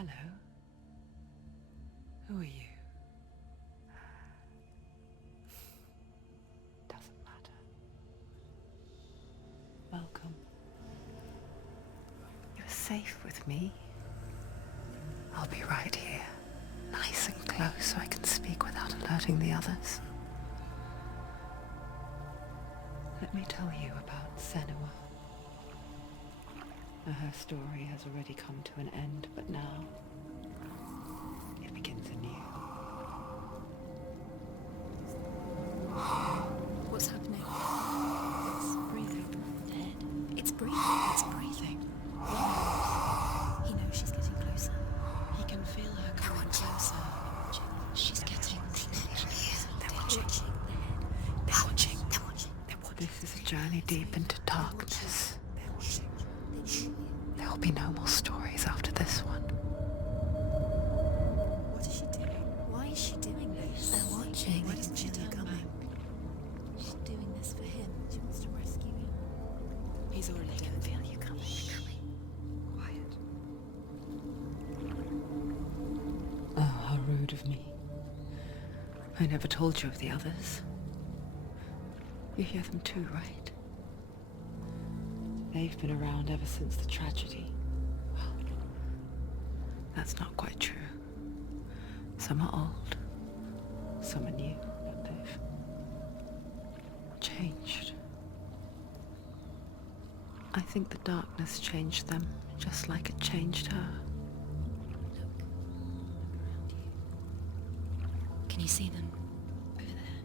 Hello. Who are you? Doesn't matter. Welcome. You're safe with me. I'll be right here, nice and close so I can speak without alerting the others. Let me tell you about Senua. Her story has already come to an end, but now it begins anew. What's happening? It's breathing. Dead. It's breathing. It's breathing. He knows she's getting closer. He can feel her coming closer. She's getting closer. They're watching. They're watching. They're watching. This is a journey deep into darkness. There will be no more stories after this one. What is she doing? Why is she doing this? They're watching. Why doesn't she turn coming? She's doing this for him. She wants to rescue him. He's already going to feel you coming. Quiet. Oh, how rude of me. I never told you of the others. You hear them too, right? They've been around ever since the tragedy. Well, that's not quite true. Some are old, some are new, but they've changed. I think the darkness changed them, just like it changed her. Look around you. Can you see them? Over there.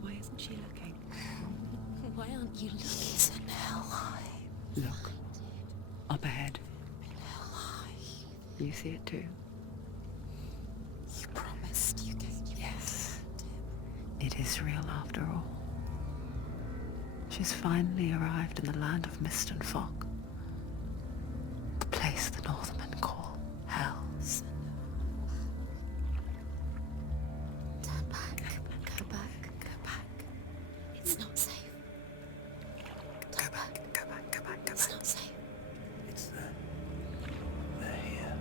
Why isn't she looking? Why aren't you looking? He's in hell high. Look, up ahead. You see it too? You promised you gave you. Yes. It is real after all. She's finally arrived in the land of mist and fog. The place the Northmen call hell. Turn back. Go back. Go back. It's not safe. Go back, go back, go back, go It's back. not safe. It's them. They're here.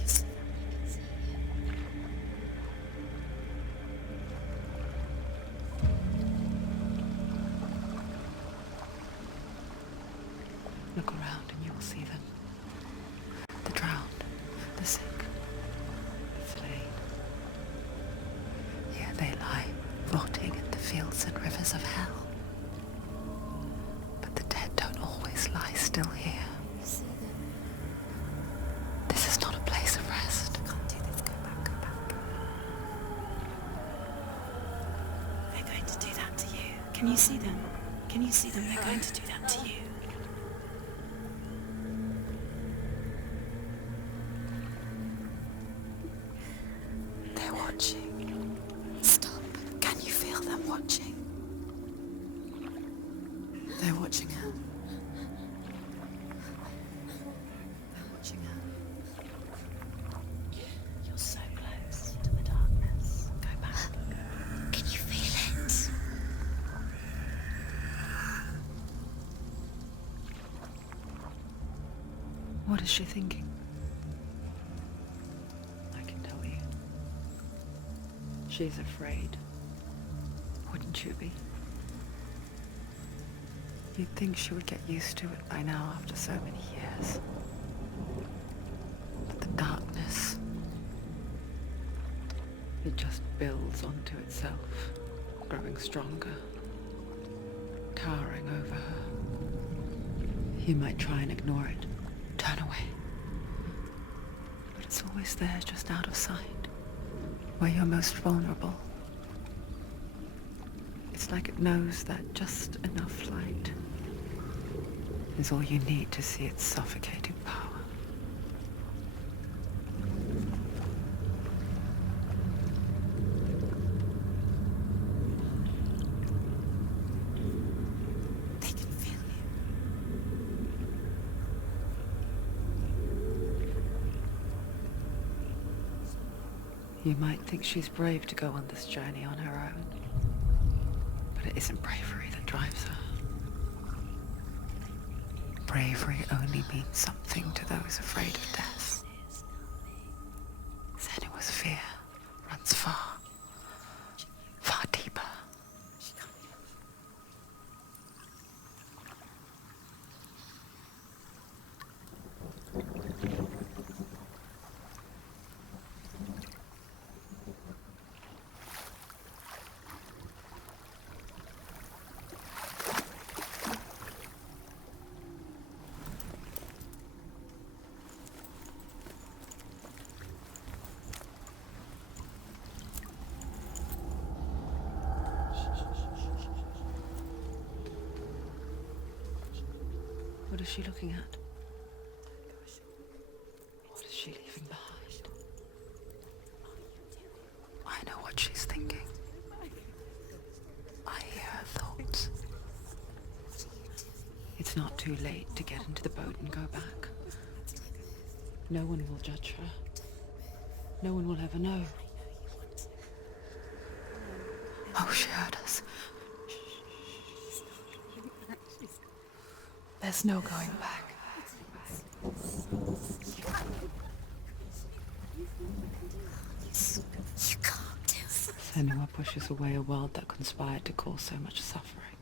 You see them? I can see you. Look around and you will see them. The drowned, the sick, the slain. Here they lie, rotting in the fields and rivers of hell. But the dead don't always lie still here. You see them? This is not a place of rest. You can't do this. Go back. Go back. They're going to do that to you. Can you see them? Can you see them? They're going to do that to you. They're watching. Stop. Can you feel them watching? They're watching her. They're watching her. You're so close to the darkness. Go back. Can you feel it? What is she thinking? I can tell you. She's afraid. Wouldn't you be? You'd think she would get used to it by now after so many years. But the darkness, it just builds onto itself, growing stronger, towering over her. You might try and ignore it, turn away. But it's always there, just out of sight, where you're most vulnerable. It's like it knows that just enough light is all you need to see its suffocating power. They can feel you. You might think she's brave to go on this journey on her own, but it isn't bravery that drives her. bravery only means something to those afraid of death. Senua's fear runs far, far deeper. What is she looking at? What is she leaving behind? I know what she's thinking. I hear her thoughts. It's not too late to get into the boat and go back. No one will judge her. No one will ever know. Oh, she heard us. There's no going back. You can't do it. Senua pushes away a world that conspired to cause so much suffering.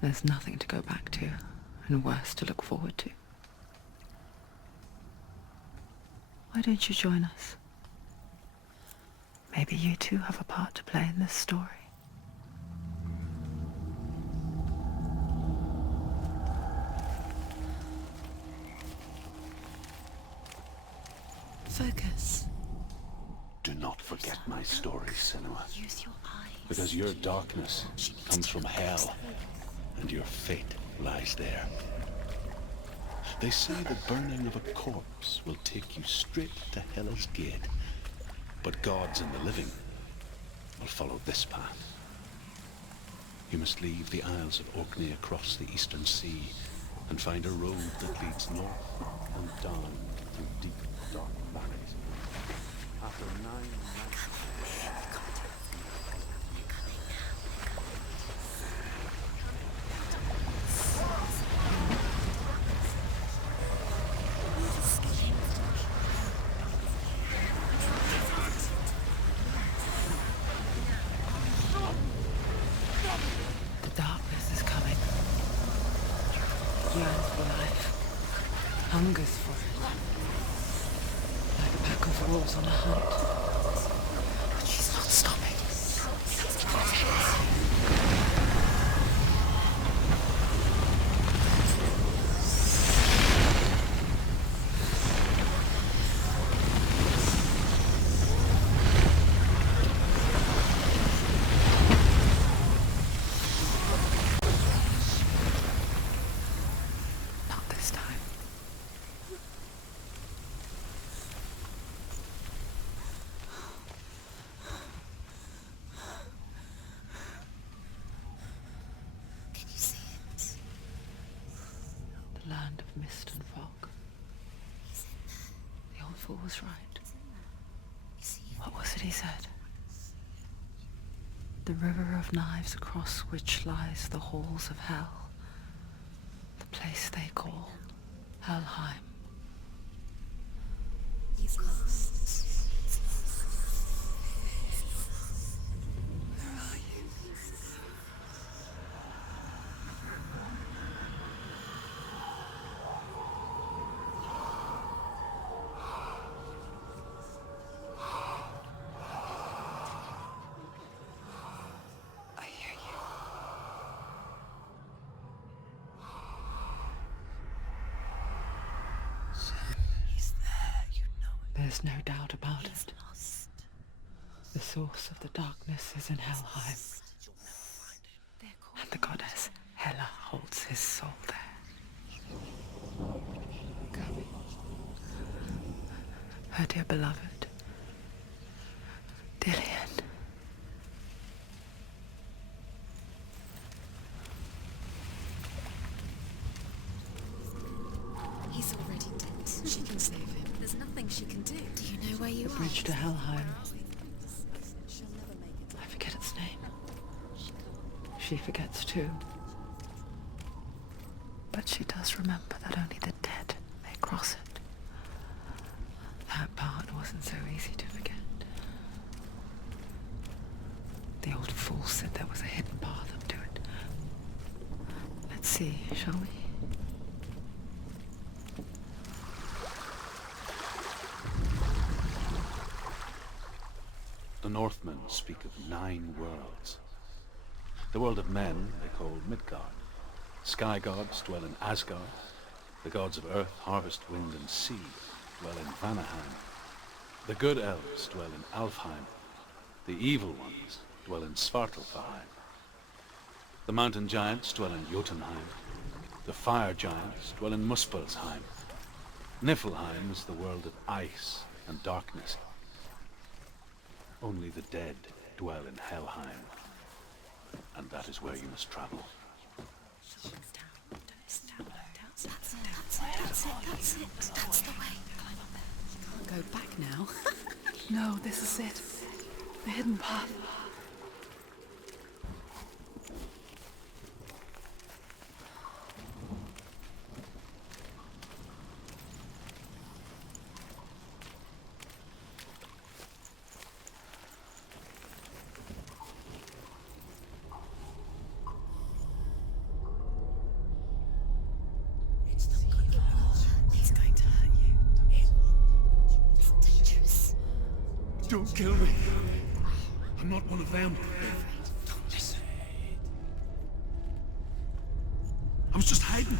There's nothing to go back to, and worse to look forward to. Why don't you join us? Maybe you too have a part to play in this story. Focus. Do not forget my story, Senua. Use your eyes. Because your darkness comes from hell, and your fate lies there. They say the burning of a corpse will take you straight to Hela's gate, but gods and the living will follow this path. You must leave the Isles of Orkney across the eastern sea and find a road that leads north and down through deep, dark valleys. After 9 nights... Yearns for life, hungers for it, like a pack of wolves on a hunt. But she's not stopping. Land of mist and fog. The old fool was right. What was it he said? The river of knives across which lies the halls of hell. The place they call Helheim. He's lost. Where are you? There's no doubt about it. The source of the darkness is in Helheim, and the goddess Hela holds his soul there. Her dear beloved, Dillian. He's already dead. She can save him. There's nothing she can do. Do you know where you The are? bridge to Helheim. She'll never make it. I forget its name. She forgets too. But she does remember that only the dead may cross it. That part wasn't so easy to forget. The old fool said there was a hidden path up to it. Let's see, shall we? The Northmen speak of 9 worlds. The world of men they call Midgard. Sky gods dwell in Asgard. The gods of earth, harvest, wind and sea dwell in Vanaheim. The good elves dwell in Alfheim. The evil ones dwell in Svartalfheim. The mountain giants dwell in Jotunheim. The fire giants dwell in Muspelheim. Niflheim is the world of ice and darkness. Only the dead dwell in Helheim. And that is where you must travel. That's it. That's the way. Can't go back now. No, this is it. The hidden path. Don't kill me. I'm not one of them. I was just hiding.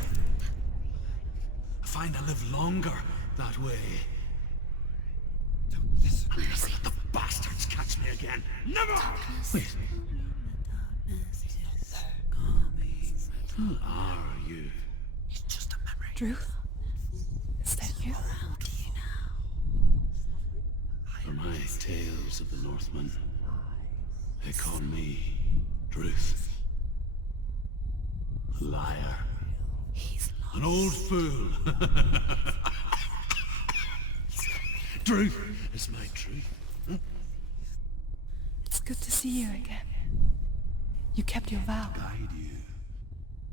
I find I live longer that way. Never let the bastards catch me again. Never! Wait. Who are you? It's just a memory. Druth? Is that you? For my tales of the Northmen, they call me Druth. A liar. An old fool. Druth is my truth. It's good to see you again. You kept your vow. Guide you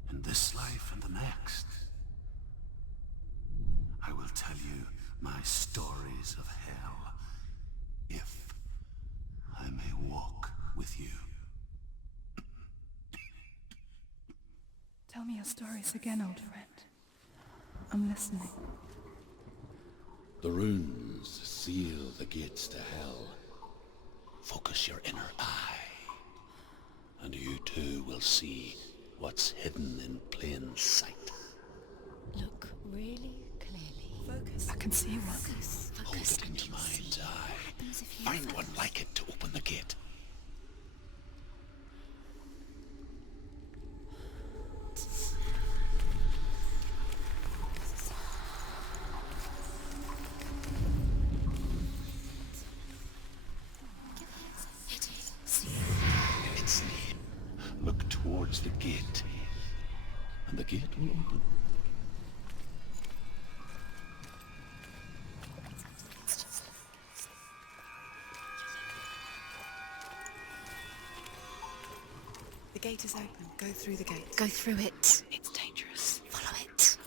in this life and the next. I will tell you my stories of hell, if I may walk with you. Tell me your stories again, old friend. I'm listening. The runes seal the gates to hell. Focus your inner eye, and you too will see what's hidden in plain sight. Look really clearly. Focus. I can see one. Focus. Hold it into mind's eye. Find one like it to open the gate. Its name. Look towards the gate, and the gate will open. The gate is open. Go through the gate. Go through it. It's dangerous. Follow it.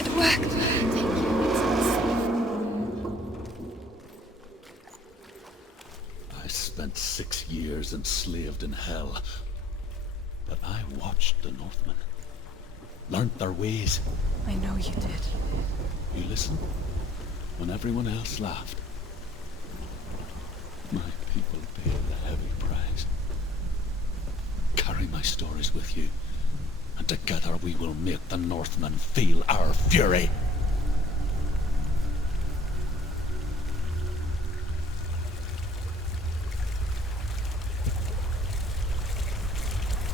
It worked. I spent 6 years enslaved in hell, but I watched the Northmen, learnt their ways. I know you did. You listened when everyone else laughed. My people paid a heavy price. Carry my stories with you, and together we will make the Northmen feel our fury.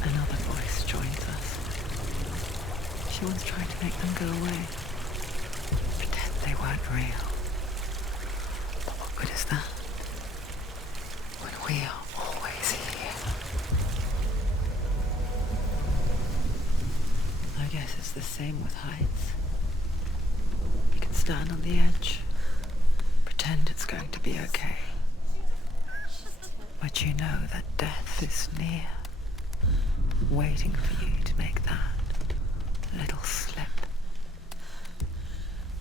Another voice joins us. She once tried to make them go away. Pretend they weren't real. But what good is that? When we are always here. I guess it's the same with heights. You can stand on the edge, pretend it's going to be okay. But you know that death is near, waiting for you to make that a little slip.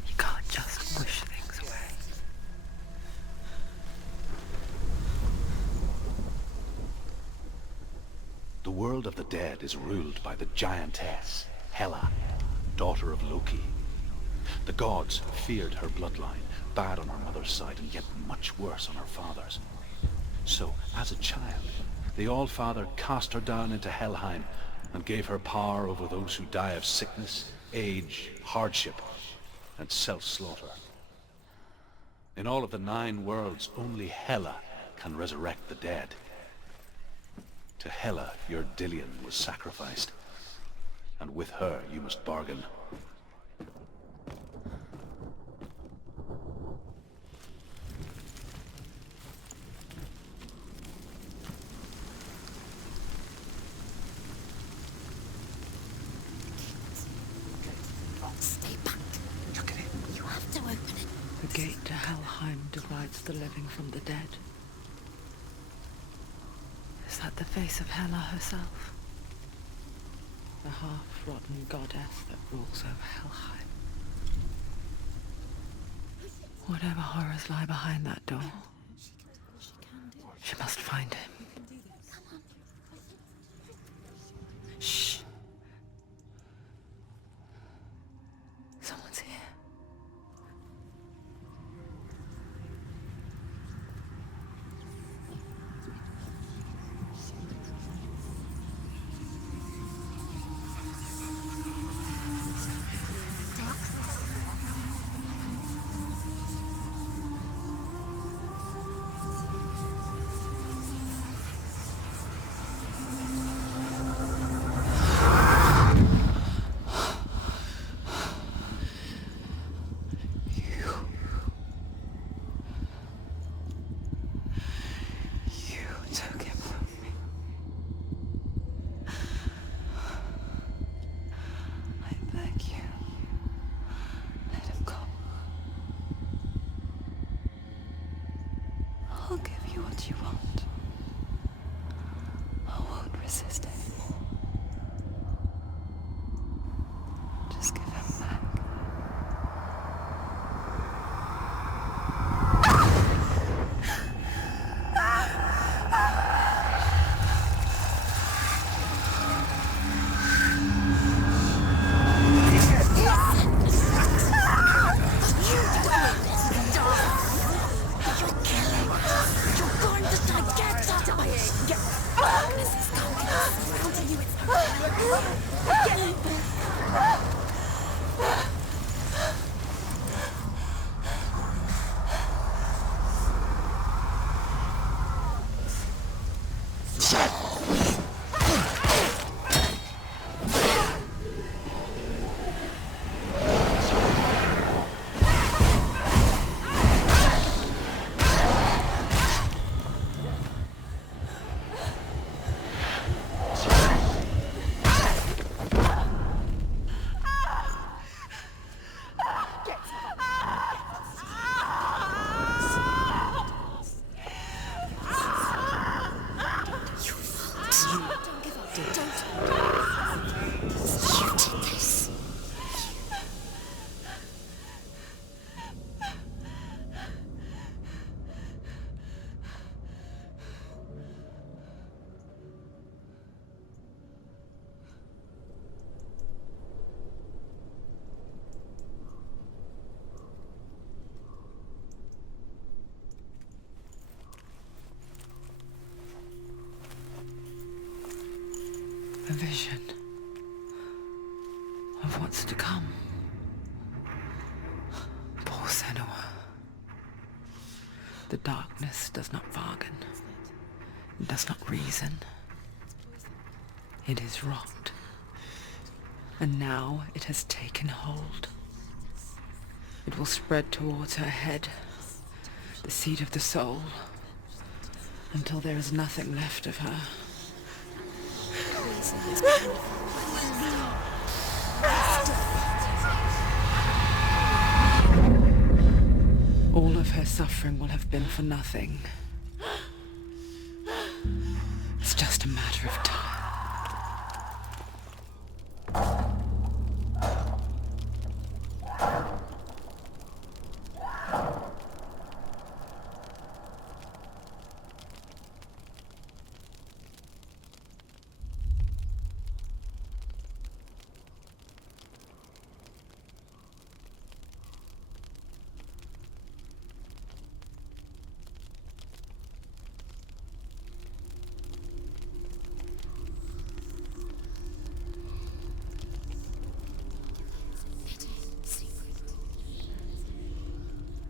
You can't just wish things away. The world of the dead is ruled by the giantess, Hela, daughter of Loki. The gods feared her bloodline, bad on her mother's side and yet much worse on her father's. So, as a child, the All-Father cast her down into Helheim and gave her power over those who die of sickness, age, hardship, and self-slaughter. In all of the 9 worlds, only Hela can resurrect the dead. To Hela, your Dillion was sacrificed, and with her you must bargain. Stay back. Look at it. You have to open it. The gate to Helheim divides the living from the dead. Is that the face of Hela herself? The half-rotten goddess that rules over Helheim. Whatever horrors lie behind that door, she must find him. Shh. Someone's here. I'll give you what you want. I won't resist anymore. Just give him back. A vision of what's to come. Poor Senua. The darkness does not bargain. It does not reason. It is rot. And now it has taken hold. It will spread towards her head, the seat of the soul, until there is nothing left of her. All of her suffering will have been for nothing. It's just a matter of time.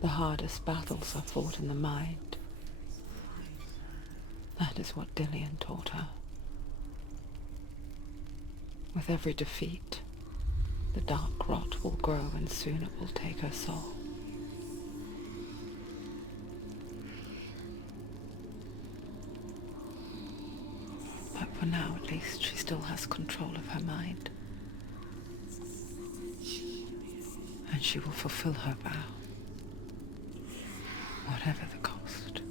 The hardest battles are fought in the mind. That is what Dillian taught her. With every defeat, the dark rot will grow and soon it will take her soul. But for now, at least, she still has control of her mind. And she will fulfill her vow, whatever the cost.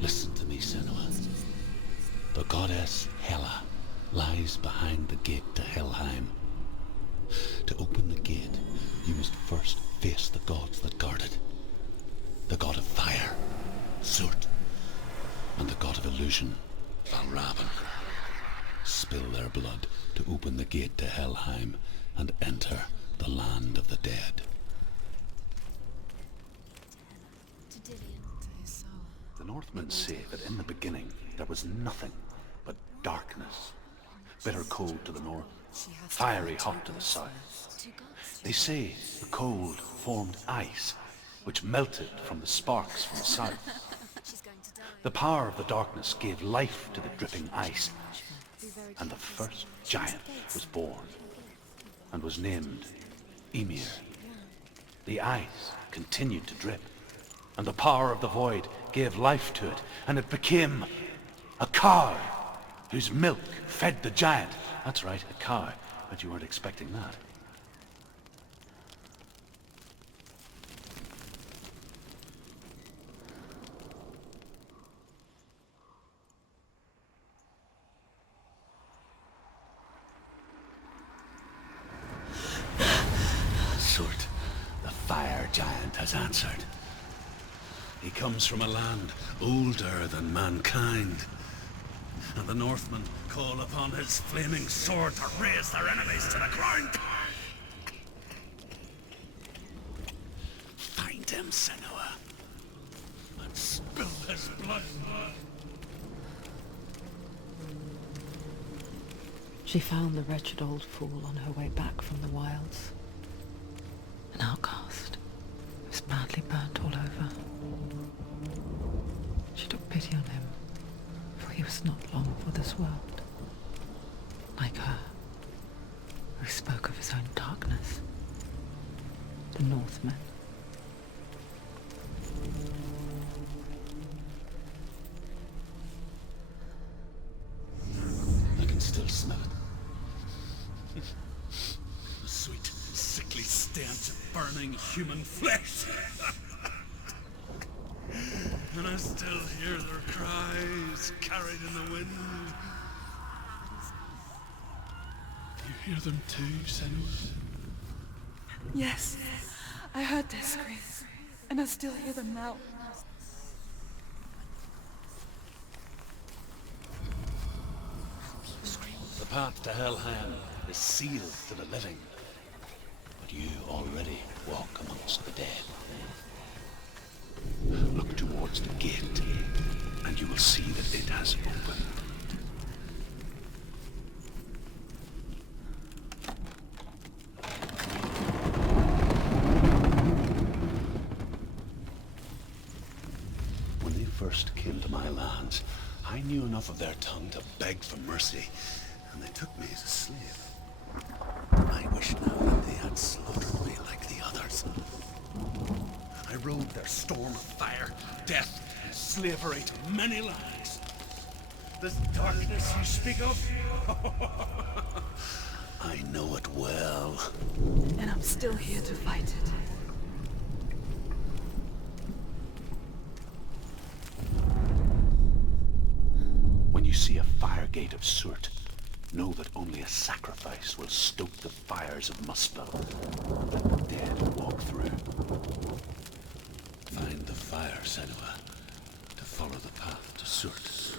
Listen to me, Senua. The goddess Hela lies behind the gate to Helheim. To open the gate, you must first face the gods that guard it. The god of fire, Surt, and the god of illusion, Valravan. Spill their blood to open the gate to Helheim and enter the land of the dead. The Northmen say that in the beginning there was nothing but darkness. Bitter cold to the north, fiery hot to the south. They say the cold formed ice, which melted from the sparks from the south. The power of the darkness gave life to the dripping ice, and the first giant was born, and was named Ymir. The ice continued to drip, and the power of the void gave life to it, and it became a cow, whose milk fed the giant. That's right, a cow, but you weren't expecting that. Surt, the fire giant, has answered. He comes from a land older than mankind, and the Northmen call upon his flaming sword to raze their enemies to the ground. Find him, Senua, and spill his blood. She found the wretched old fool on her way back from the wilds. An outcast. He was badly burnt all over. She took pity on him, for he was not long for this world. Like her, who spoke of his own darkness. The Northmen. I can still smell it. The sweet, sickly stench of burning human flesh. And I still hear their cries carried in the wind. You hear them too, Senua? Yes, I heard their screams, and I still hear them now. The path to Helheim is sealed to the living, but you already walk amongst the dead. Look towards the gate, and you will see that it has opened. When they first came to my lands, I knew enough of their tongue to beg for mercy, and they took me as a slave. I wish now that they had slaughtered me like the others. I rode their storm of fire, death, and slavery to many lands. This darkness you speak of? I know it well. And I'm still here to fight it. When you see a fire gate of Surt, know that only a sacrifice will stoke the fires of Muspel. Let the dead walk through. Find the fire, Senua, to follow the path to Surt.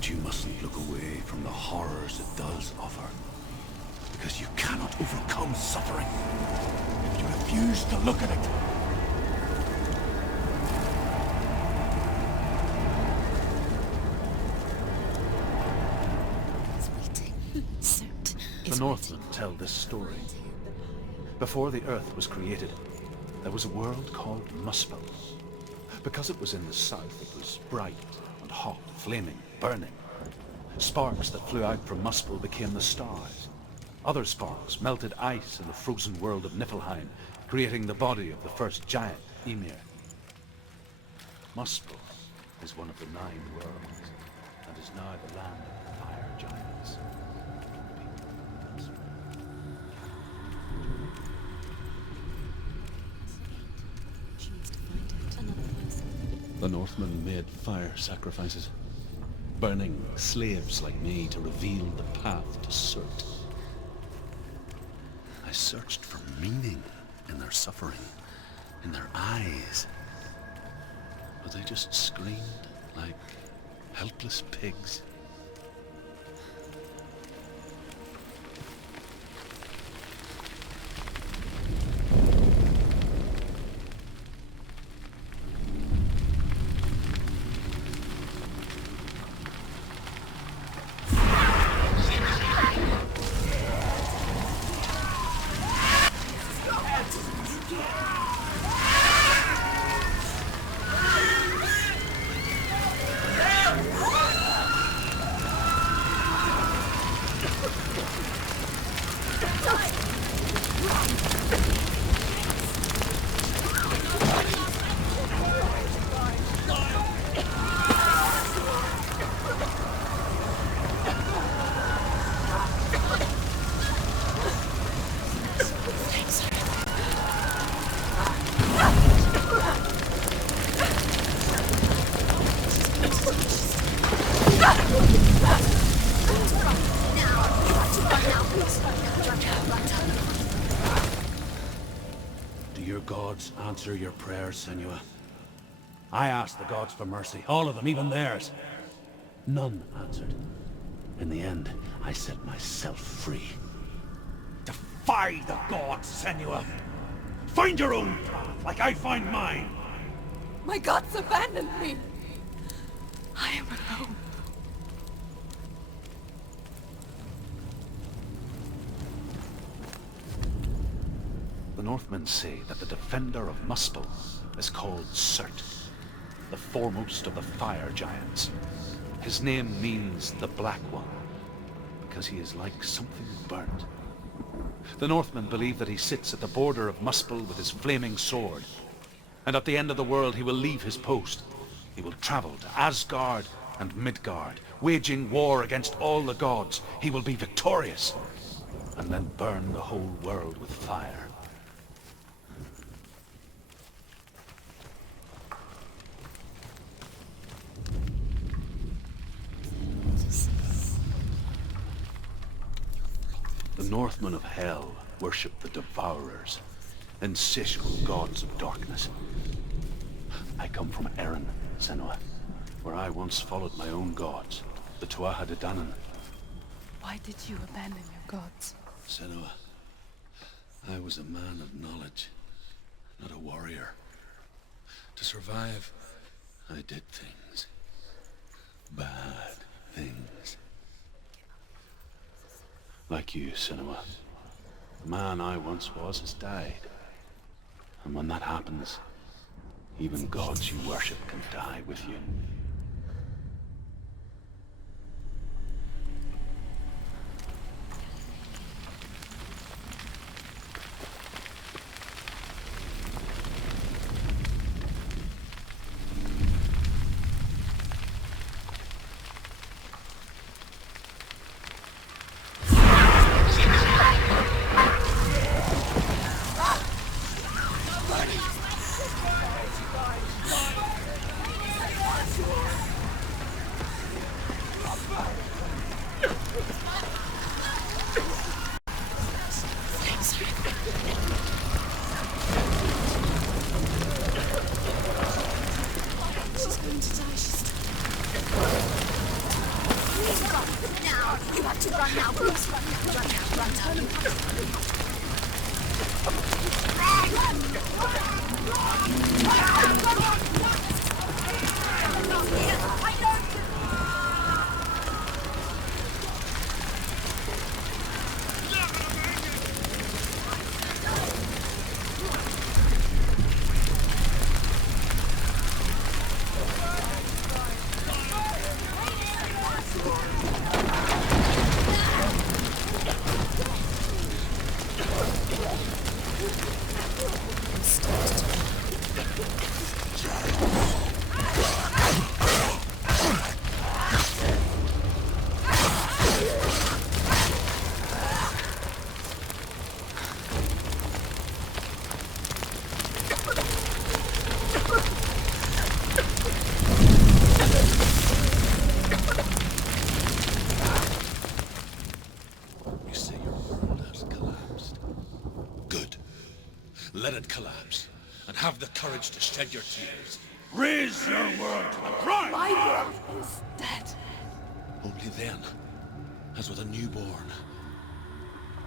But you mustn't look away from the horrors it does offer. Because you cannot overcome suffering if you refuse to look at it. The Northmen tell this story. Before the Earth was created, there was a world called Muspel. Because it was in the south, it was bright and hot, flaming, burning. Sparks that flew out from Muspel became the stars. Other sparks melted ice in the frozen world of Niflheim, creating the body of the first giant, Ymir. Muspel is one of the 9 worlds, and is now the land of the fire giants. The Northmen made fire sacrifices, burning slaves like me to reveal the path to Surt. I searched for meaning in their suffering, in their eyes. But they just screamed like helpless pigs. Do your gods answer your prayers, Senua? I asked the gods for mercy, all of them, even theirs. None answered. In the end, I set myself free. Defy the gods, Senua! Find your own path, like I find mine! My gods abandoned me. I am alone. The Northmen say that the defender of Muspel is called Surt, the foremost of the fire giants. His name means the Black One, because he is like something burnt. The Northmen believe that he sits at the border of Muspel with his flaming sword, and at the end of the world he will leave his post. He will travel to Asgard and Midgard, waging war against all the gods. He will be victorious, and then burn the whole world with fire. The Northmen of Hell worship the Devourers, insatiable gods of darkness. I come from Erin, Senua, where I once followed my own gods, the Tuatha De Danann. Why did you abandon your gods? Senua, I was a man of knowledge, not a warrior. To survive, I did things. Bad things. Like you, Senua. The man I once was has died. And when that happens, even gods you worship can die with you. Now! You have to run now! Please run now! Run now! Run now! Let it collapse, and have the courage to shed your tears. Raise your world to the cry! My world is dead. Only then, as with a newborn,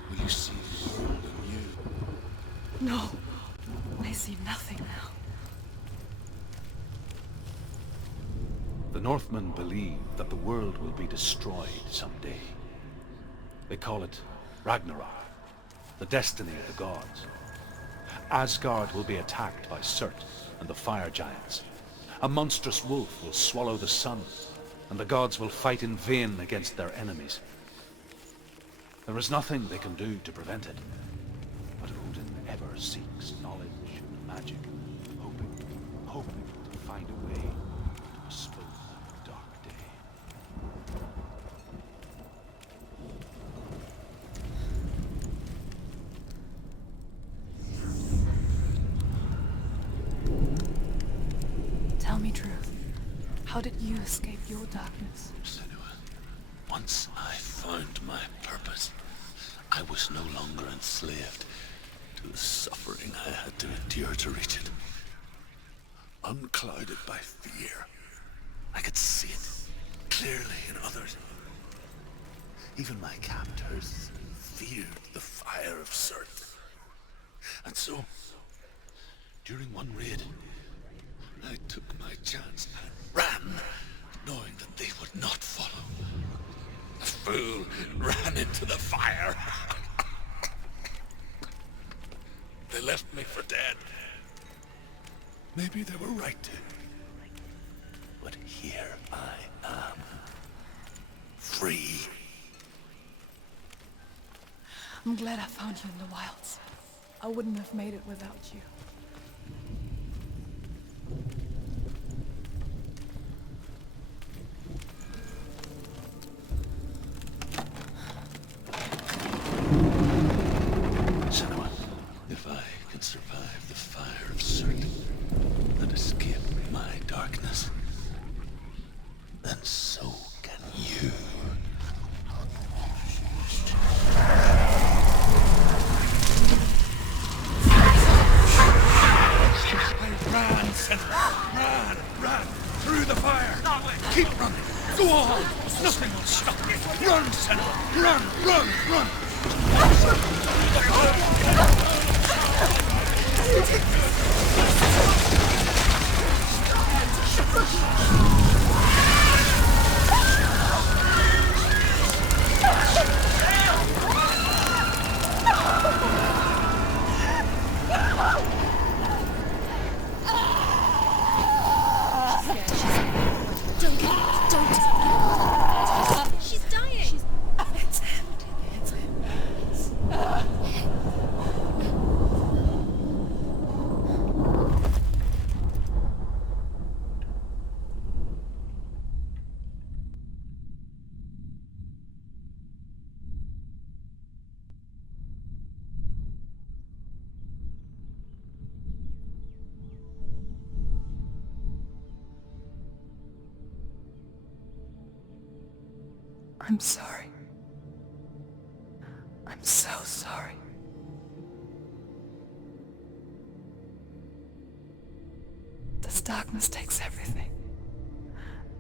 will you see the world anew. No, I see nothing now. The Northmen believe that the world will be destroyed someday. They call it Ragnarok, the destiny of the gods. Asgard will be attacked by Surt and the fire giants. A monstrous wolf will swallow the sun, and the gods will fight in vain against their enemies. There is nothing they can do to prevent it, but Odin ever seeks knowledge and magic, hoping to find a way to postpone that dark day. Tell me truth. How did you escape your darkness? Senua, once I found my purpose, I was no longer enslaved to the suffering I had to endure to reach it. Unclouded by fear, I could see it clearly in others. Even my captors feared the fire of Surt. And so, during one raid, I took my chance and ran, knowing that they would not follow. The fool ran into the fire. They left me for dead. Maybe they were right to. But here I am. Free. I'm glad I found you in the wilds. I wouldn't have made it without you. Senua, if I can survive the fire of Surt and escape my darkness, then so can you. Run, Senua! Run! Through the fire! Keep running! Go on! Nothing will stop you! Run, Senua! Run! Don't. She's dying. It's him. I'm sorry. I'm so sorry. This darkness takes everything.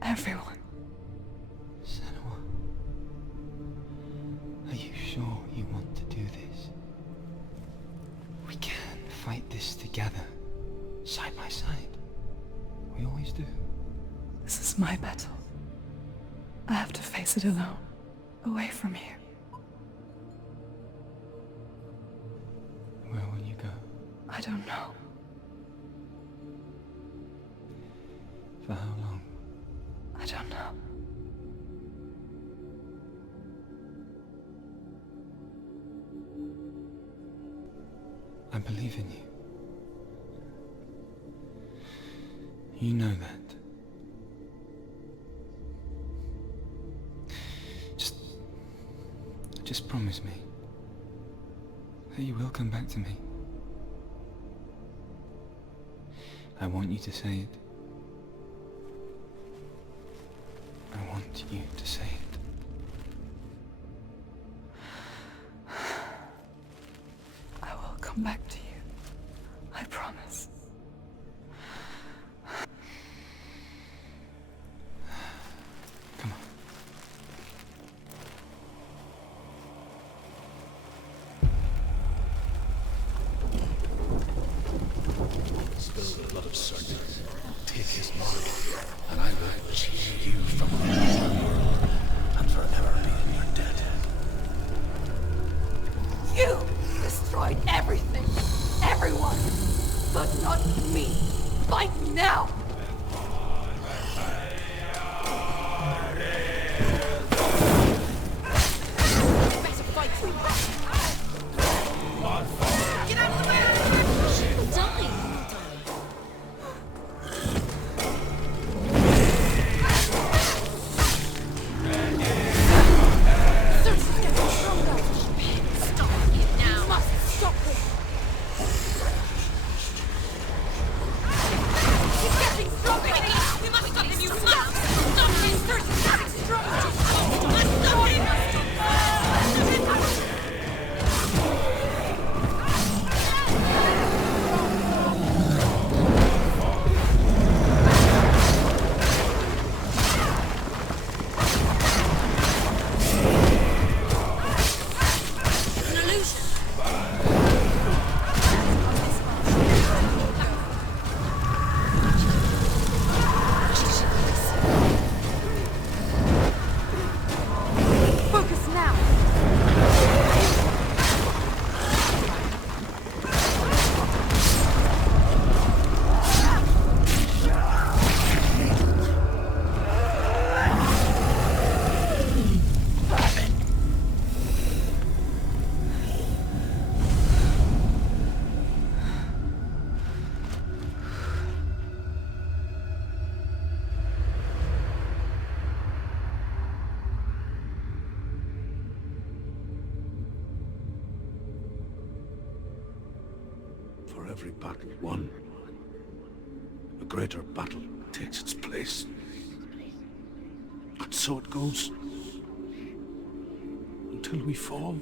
Everyone. Senua. together, side by side. We always do. This is my battle. I have to face it alone, away from you. Where will you go? I don't know. For how long? I don't know. I believe in you. You know that. Just promise me that you will come back to me. I want you to say it. I want you to say it. I will come back to you. I promise. Come on. Spill the blood of Sergeant. Take his mark, and I will chase you from the world and forever be in your debt. You destroyed everything, everyone, but not me. Fight me now. Better fight for you. Get out of the way! Die! For every battle won, a greater battle takes its place. And so it goes. Until we fall.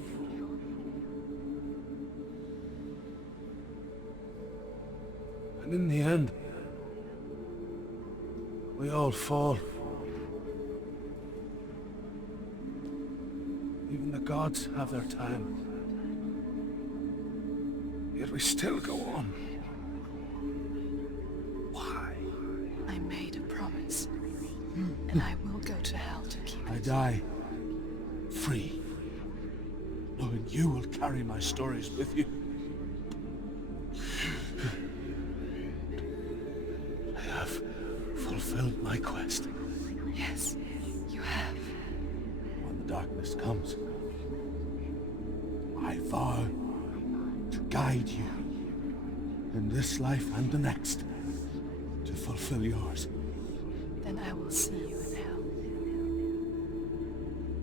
And in the end, we all fall. Even the gods have their time. Yet we still go on. Why? I made a promise, and I will go to hell to keep I it. die free, knowing you will carry my stories with you. I have fulfilled my quest. Yes, you have. When the darkness comes, I vow to guide you in this life and the next to fulfill yours. Then I will see you in hell.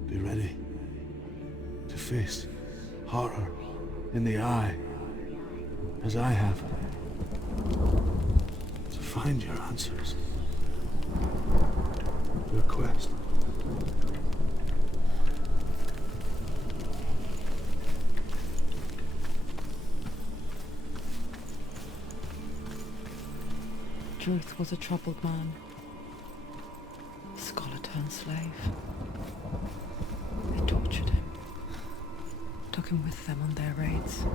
Be ready to face horror in the eye, as I have, to find your answers, your quest. Druth was a troubled man. Scholar turned slave. They tortured him. Took him with them on their raids.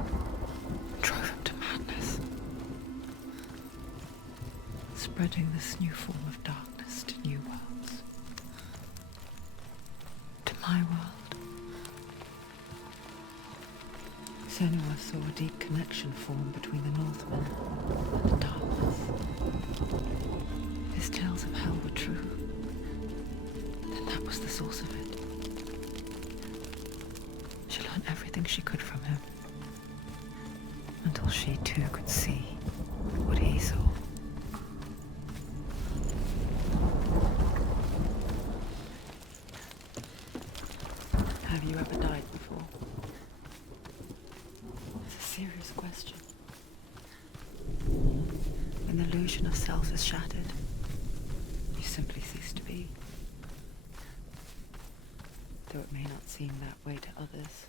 Drove him to madness. spreading this new form of darkness to new worlds. To my world. Senua saw a deep connection form between the Northmen and the darkness. His tales of hell were true. Then that was the source of it. She learned everything she could from him. Until she too could see what he saw. Have you ever died before? It's a serious question. When the illusion of self is shattered, you simply cease to be. Though it may not seem that way to others,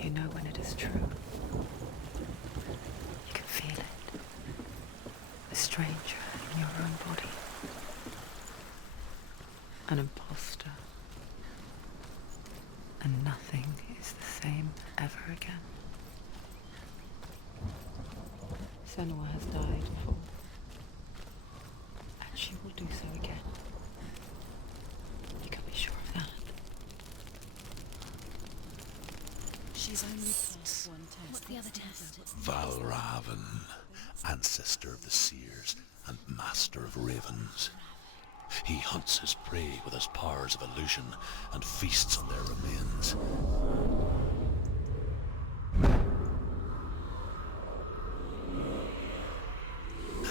you know when it is true. You can feel it. A stranger in your own body. An imposter. And nothing is the same ever again. Senua has died before. And she will do so again. You can be sure of that. She's only passed one test. What's the other test? Valravan, ancestor of the seers and master of ravens. He hunts his prey with his powers of illusion and feasts on their remains.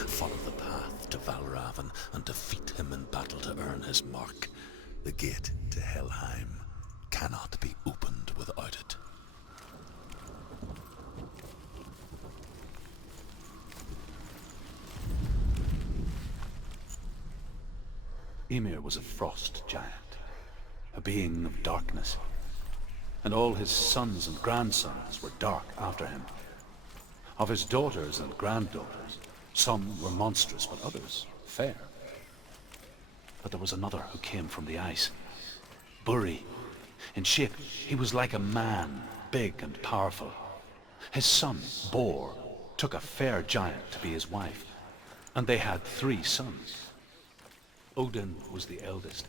Follow the path to Valravan and defeat him in battle to earn his mark. The gate to Helheim cannot be opened without it. Ymir was a frost giant, a being of darkness, and all his sons and grandsons were dark after him. Of his daughters and granddaughters, some were monstrous, but others fair. But there was another who came from the ice. Buri. In shape, he was like a man, big and powerful. His son, Bor, took a fair giant to be his wife, and they had 3 sons. Odin was the eldest,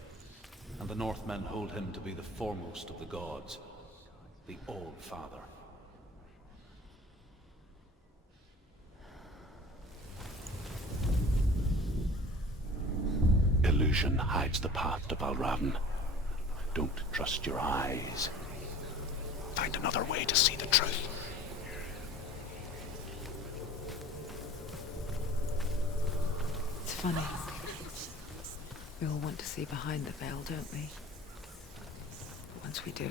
and the Northmen hold him to be the foremost of the gods, the All-Father. Illusion hides the path to Valravan. Don't trust your eyes. Find another way to see the truth. It's funny. We all want to see behind the veil, don't we? But once we do,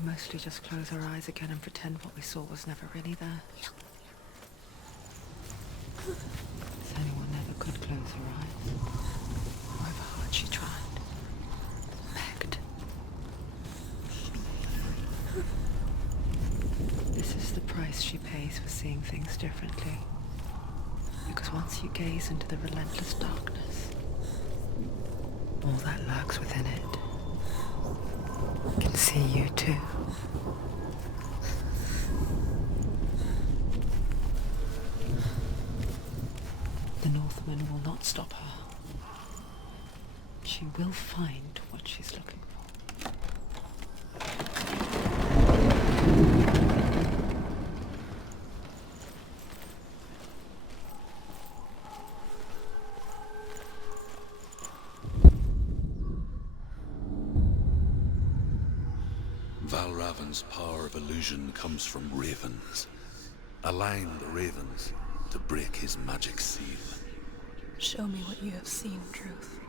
we mostly just close our eyes again and pretend what we saw was never really there. Senua never could close her eyes, however hard she tried. Begged. This is the price she pays for seeing things differently. Because once you gaze into the relentless darkness, all that lurks within it can see you too. The Northmen will not stop her. She will find what she's looking for. Valravan's power of illusion comes from ravens. Align the ravens to break his magic seal. Show me what you have seen, Truth.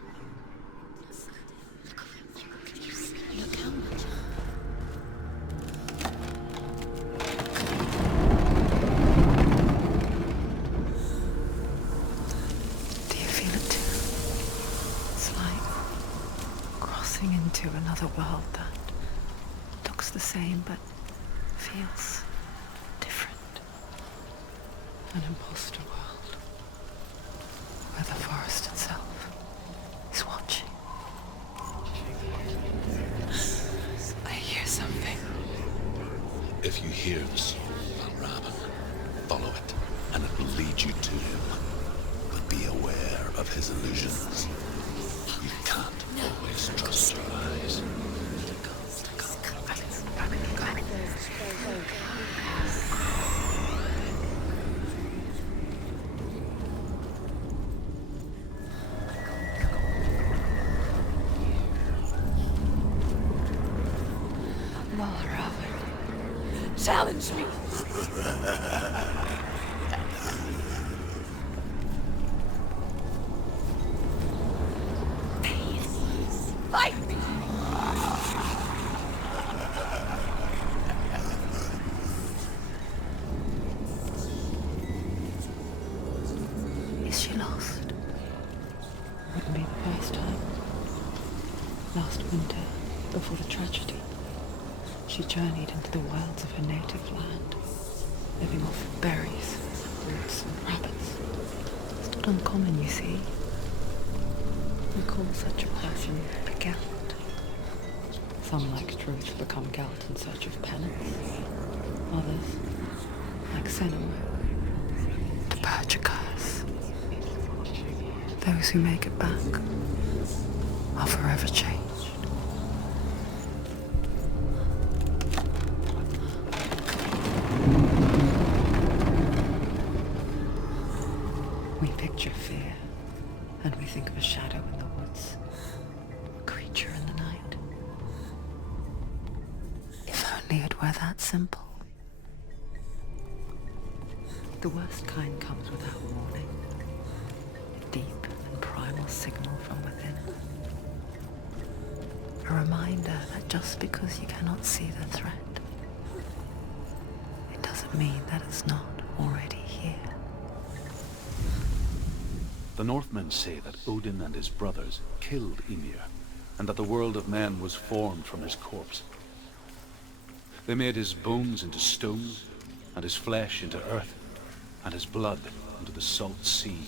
Look how much. Do you feel it too? It's like crossing into another world that looks the same but feels different. An imposter world where the forest itself is watching. I hear something. If you hear the song of Valravan, follow it, and it will lead you to him. of his illusions. You can't always trust your eyes. Challenge me! Fight me! Is she lost? Wouldn't be the first time. Last winter, before the tragedy, she journeyed into the wilds of her native land, living off of berries, roots and rabbits. It's not uncommon, you see. We call such a person a Gelt. Some like Druid become Gelt in search of penance. Others, like Senua, the purge a curse. Those who make it back are forever changed. We picture fear, and we think of a shadow in the woods, a creature in the night. If only it were that simple. The worst kind comes without warning, a deep and primal signal from within. A reminder that just because you cannot see the threat, it doesn't mean that it's not already here. The Northmen say that Odin and his brothers killed Ymir, and that the world of men was formed from his corpse. They made his bones into stone, and his flesh into earth, and his blood into the salt sea.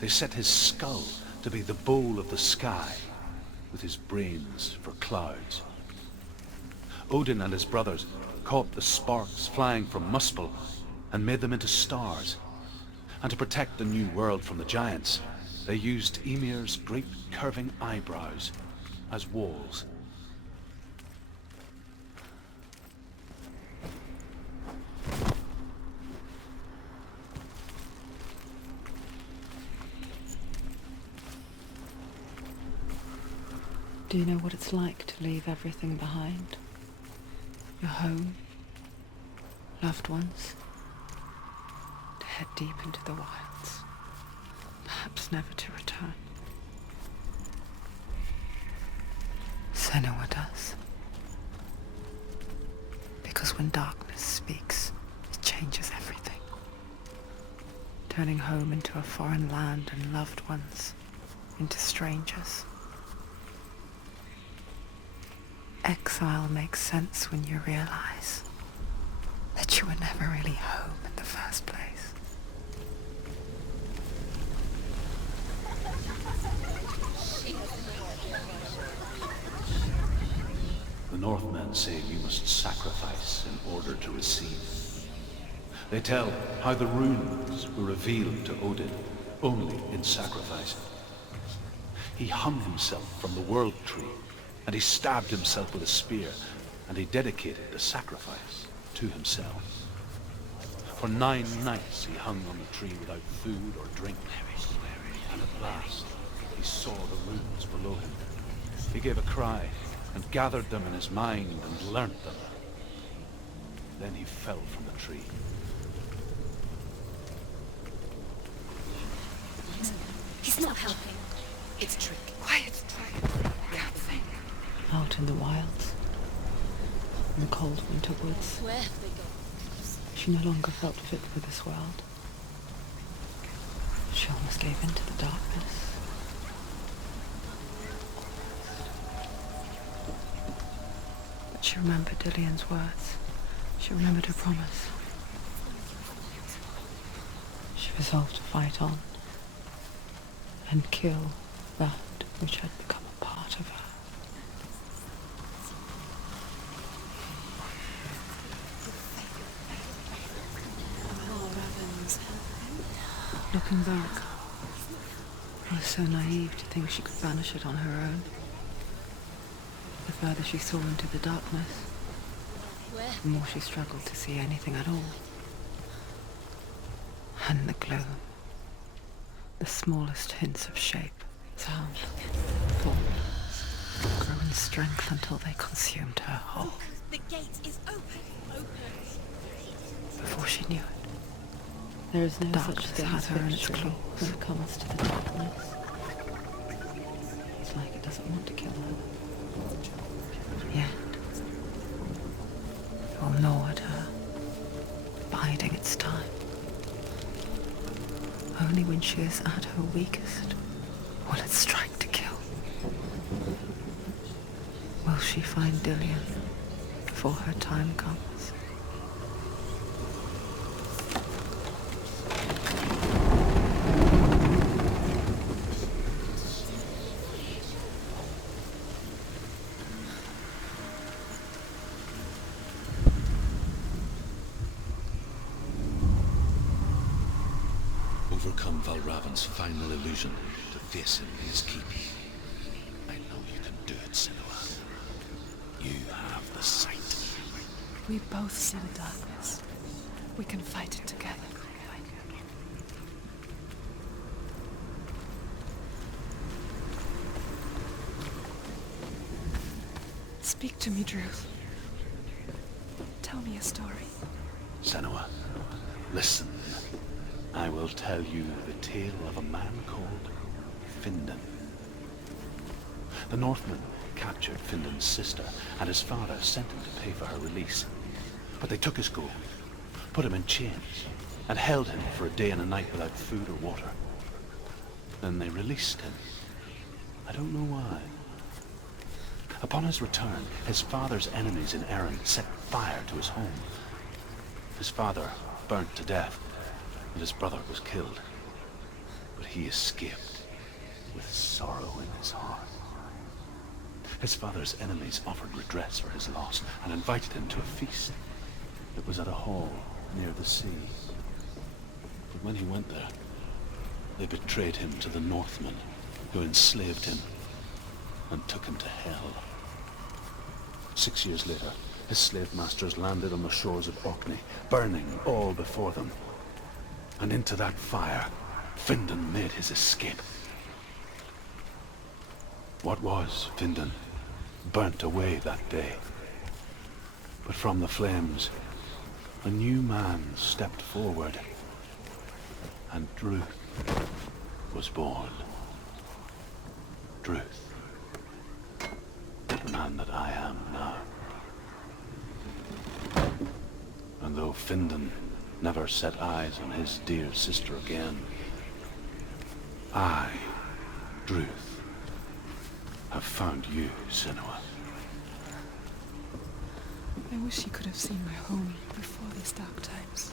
They set his skull to be the bowl of the sky, with his brains for clouds. Odin and his brothers caught the sparks flying from Muspel and made them into stars. And to protect the new world from the giants, they used Ymir's great curving eyebrows as walls. Do you know what it's like to leave everything behind? Your home, loved ones, to head deep into the wilds, perhaps never to return. Senua does. Because when darkness speaks, it changes everything. Turning home into a foreign land and loved ones into strangers. Exile makes sense when you realize that you were never really home in the first place. The Northmen say we must sacrifice in order to receive. They tell how the runes were revealed to Odin only in sacrifice. He hung himself from the world tree, and he stabbed himself with a spear, and he dedicated the sacrifice to himself. For 9 nights he hung on the tree without food or drink, and at last he saw the runes below him. He gave a cry and gathered them in his mind and learnt them. Then he fell from the tree. He's not helping. It's a trick. Quiet. Can't think. Out in the wilds, in the cold winter woods, Where have they gone? she no longer felt fit for this world. She almost gave in to the darkness. But she remembered Dillian's words. She remembered her promise. She resolved to fight on and kill that which had become a part of her. Looking back, so naive to think she could banish it on her own. The further she saw into the darkness, the more she struggled to see anything at all. And the gloom, the smallest hints of shape, sound, thought, grew in strength until they consumed her whole. The gate is open. Before she knew it, There is no darkness such thing had as her in its victory claws. when it comes to the darkness. It's like it doesn't want to kill her. Yet, it will gnaw at her, biding its time. Only when she is at her weakest will it strike to kill. Will she find Dillian before her time comes? Overcome Valravan's final illusion to face him in his keep. I know you can do it, Senua. You have the sight. We both see the darkness. We can fight it together. Speak to me, Druth. Tell me a story. Senua, listen. I will tell you the tale of a man called Findan. The Northmen captured Findan's sister, and his father sent him to pay for her release. But they took his gold, put him in chains, and held him for a day and a night without food or water. Then they released him. I don't know why. Upon his return, his father's enemies in Erin set fire to his home. His father burnt to death, and his brother was killed. But he escaped with sorrow in his heart. His father's enemies offered redress for his loss and invited him to a feast. It was at a hall near the sea. But when he went there, they betrayed him to the Northmen, who enslaved him and took him to hell. 6 years later, his slave masters landed on the shores of Orkney, burning all before them. And into that fire, Findan made his escape. What was Findan burnt away that day. But from the flames, a new man stepped forward, and Druth was born. Druth, the man that I am now. And though Findan never set eyes on his dear sister again, I, Druth, have found you, Senua. I wish you could have seen my home before these dark times.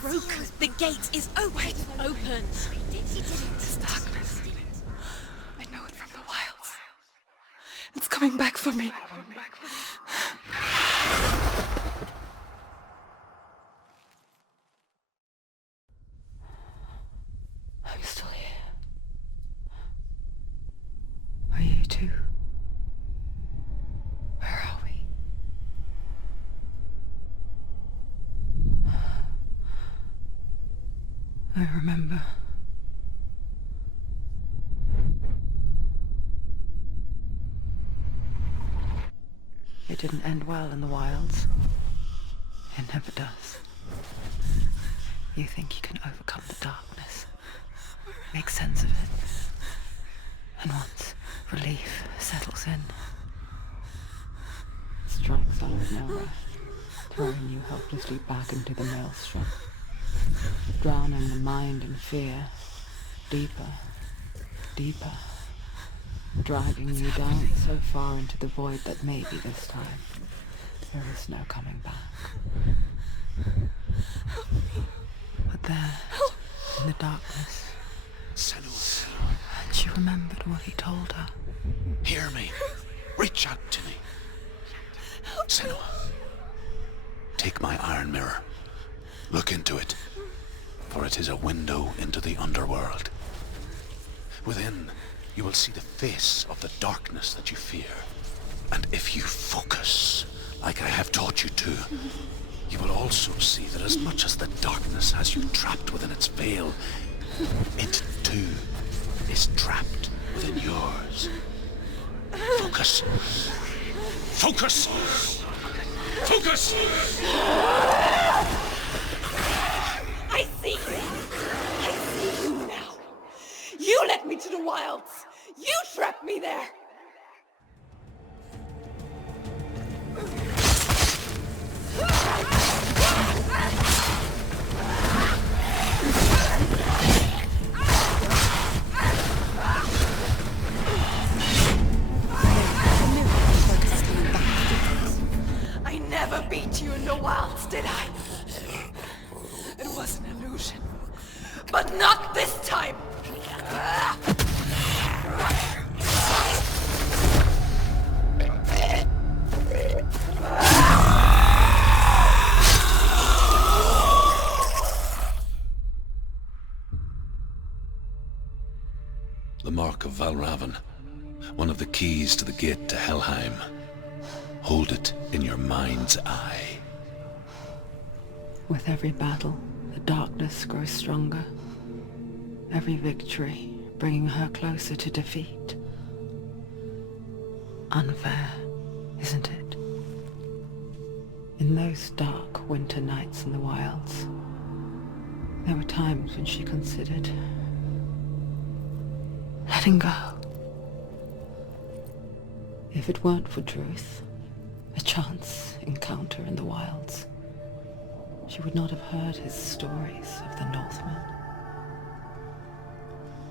Broken. The gate is open. Open. This darkness. I know it from the wilds. It's coming back for me. I'm still here. Are you too? Where are we? I remember. It didn't end well in the wilds. It never does. You think you can overcome the darkness, make sense of it, and once relief settles in, It strikes out of nowhere, throwing you helplessly back into the maelstrom, drowning the mind in fear, deeper, deeper, dragging you down so far into the void that maybe this time there is no coming back. but there, in the darkness, Senua, and she remembered what he told her. hear me. Reach out to me. Senua, take my iron mirror. Look into it, for it is a window into the underworld. Within, you will see the face of the darkness that you fear. And if you focus, like I have taught you to, you will also see that as much as the darkness has you trapped within its veil, it too is trapped within yours. Focus. Focus! Focus! I see you! I see you now! You led me to the wilds! You trapped me there! I never beat you in the wilds, did I? It was an illusion. But not this time! The mark of Valravan, one of the keys to the gate to Helheim. Hold it in your mind's eye. With every battle, the darkness grows stronger. Every victory bringing her closer to defeat. Unfair, isn't it? In those dark winter nights in the wilds, there were times when she considered letting go. If it weren't for Druth, a chance encounter in the wilds, she would not have heard his stories of the Northmen.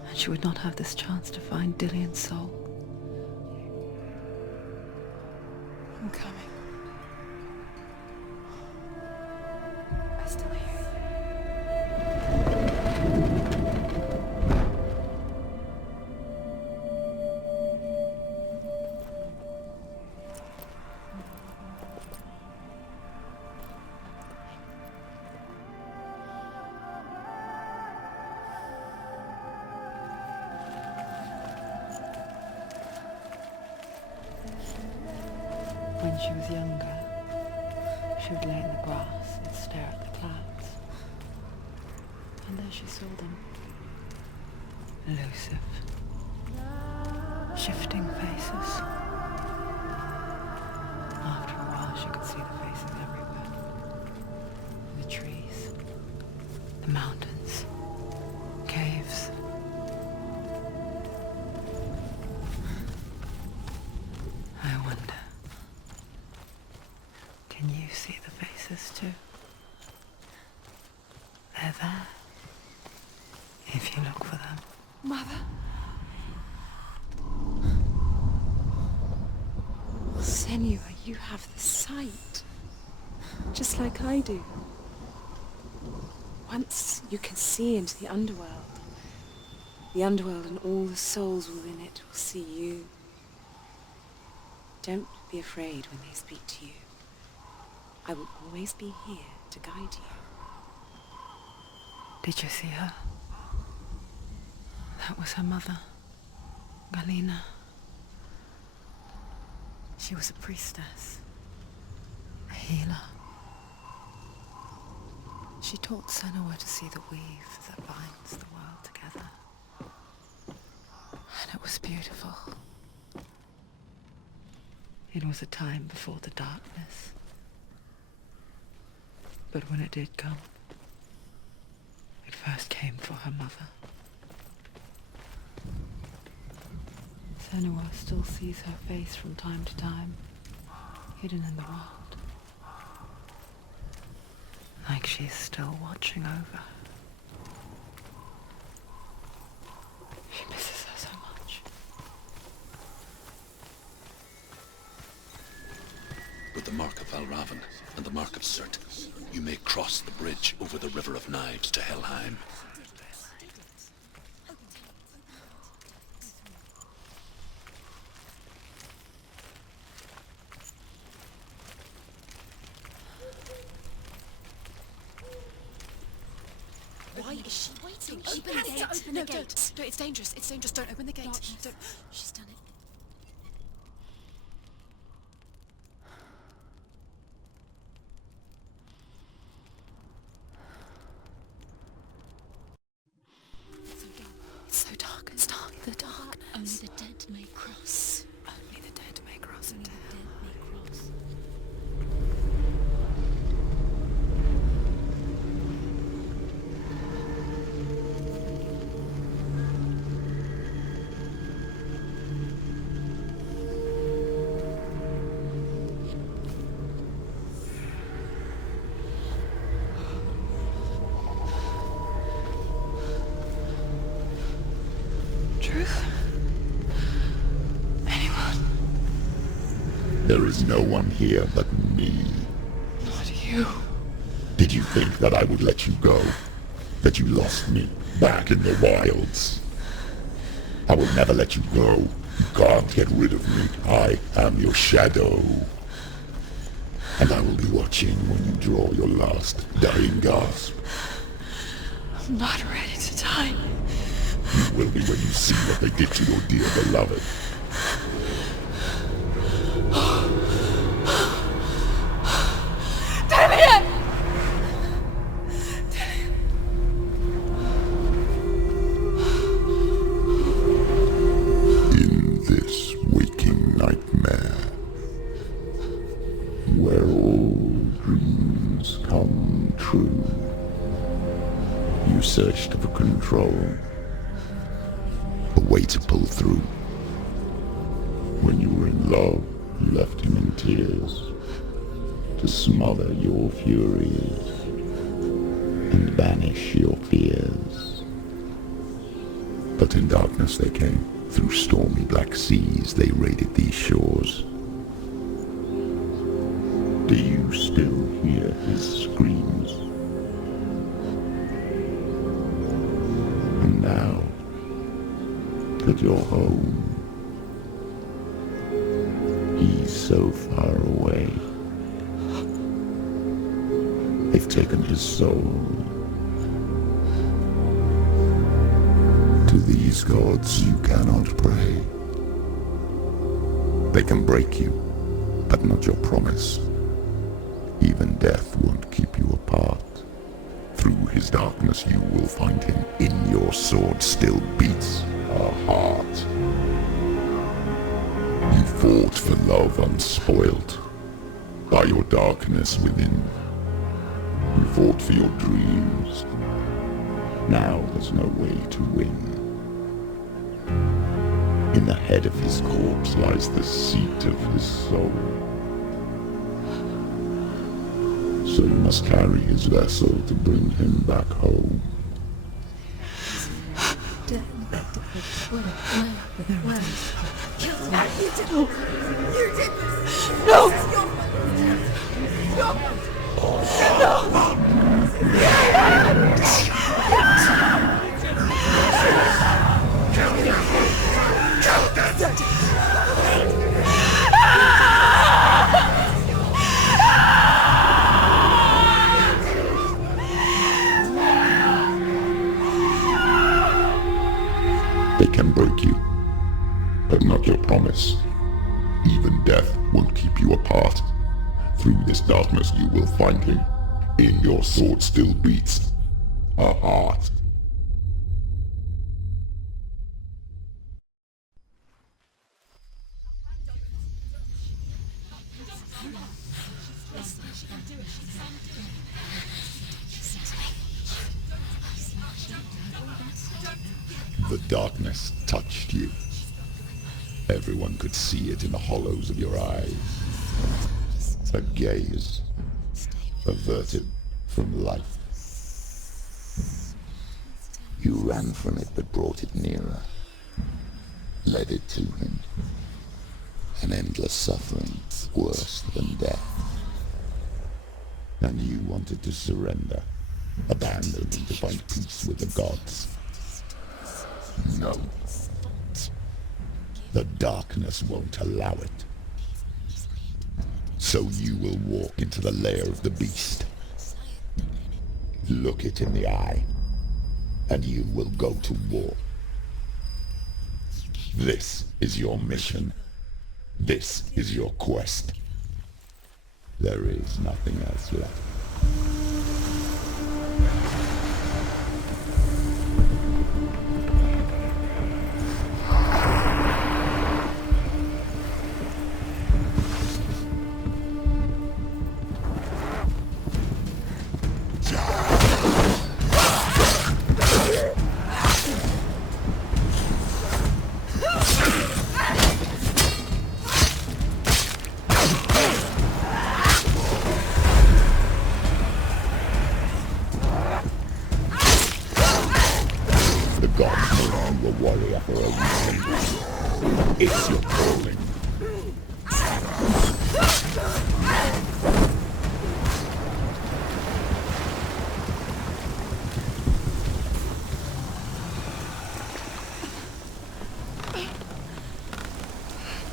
And she would not have this chance to find Dillion's soul. I'm coming. I still hear you. When she was younger, she would lay in the grass and stare at the clouds. And there she saw them. Elusive, shifting faces. After a while, she could see the faces everywhere. The trees, the mountains, caves. I wonder, can you see the faces too? They're there, if you look for them. Mother? Senua, you have the sight. Just like I do. Once you can see into the underworld and all the souls within it will see you. Don't be afraid when they speak to you. I will always be here to guide you. Did you see her? That was her mother, Galina. She was a priestess, a healer. She taught Senua to see the weave that binds the world together. And it was beautiful. It was a time before the darkness. But when it did come, it first came for her mother. Senua still sees her face from time to time, hidden in the world. Like she's still watching over her. She misses her so much. With the mark of Valravan, 7 and the Mark of Surt, you may cross the bridge over the River of Knives to Helheim. Why is she waiting? Open the gate. Open the gate. Don't. It's dangerous. It's dangerous. Don't open the gate. Don't. She's done it. It's so dark. It's dark. The dark. Only the dead may cross. Only the dead may cross. Only the dead may cross. Truth? Anyone? There is no one here but me. Not you. Did you think that I would let you go? That you lost me back in the wilds? I will never let you go. You can't get rid of me. I am your shadow. And I will be watching when you draw your last dying gasp. I'm not ready to die. You will be when you see what they did to your dear beloved. In this waking nightmare, where all dreams come true, you searched for control. A way to pull through. When you were in love, you left him in tears to smother your furies and banish your fears. But in darkness they came, through stormy black seas they raided these shores. Do you still hear his screams? And now that you're home, he's so far away. They've taken his soul. To these gods you cannot pray. They can break you, but not your promise. Even death won't keep you apart. Through his darkness you will find him. In your sword still beats a heart. You fought for love unspoilt by your darkness within. You fought for your dreams. Now there's no way to win. In the head of his corpse lies the seat of his soul. So you must carry his vessel to bring him back home. They can break you, but not your promise. Even death won't keep you apart. Through this darkness you will find him. In your sword still beats a heart. The darkness touched you. Everyone could see it in the hollows of your eyes. A gaze averted from life. You ran from it but brought it nearer, led it to him. An endless suffering worse than death. And you wanted to surrender, abandon and to find peace with the gods. No. The darkness won't allow it. So you will walk into the lair of the beast. Look it in the eye, and you will go to war. This is your mission. This is your quest. There is nothing else left. It's your calling.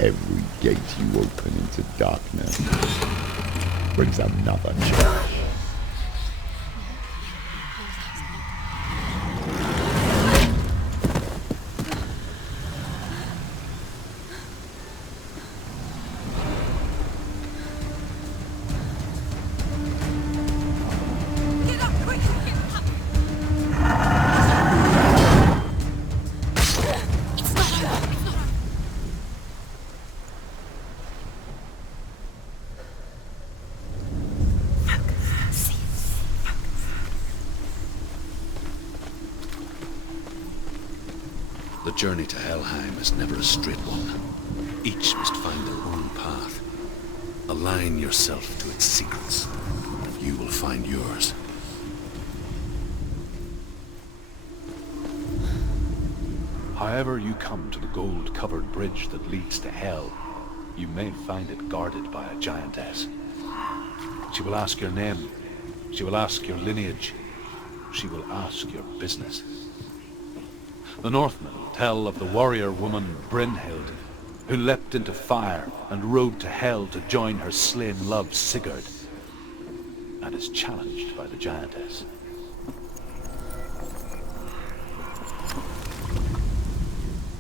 Every gate you open into darkness brings another challenge. The journey to Helheim is never a straight one. Each must find their own path. Align yourself to its secrets. You will find yours. However you come to the gold-covered bridge that leads to Hell, you may find it guarded by a giantess. She will ask your name. She will ask your lineage. She will ask your business. The Northmen tell of the warrior woman Brynhild, who leapt into fire and rode to Hell to join her slain love Sigurd, and is challenged by the giantess.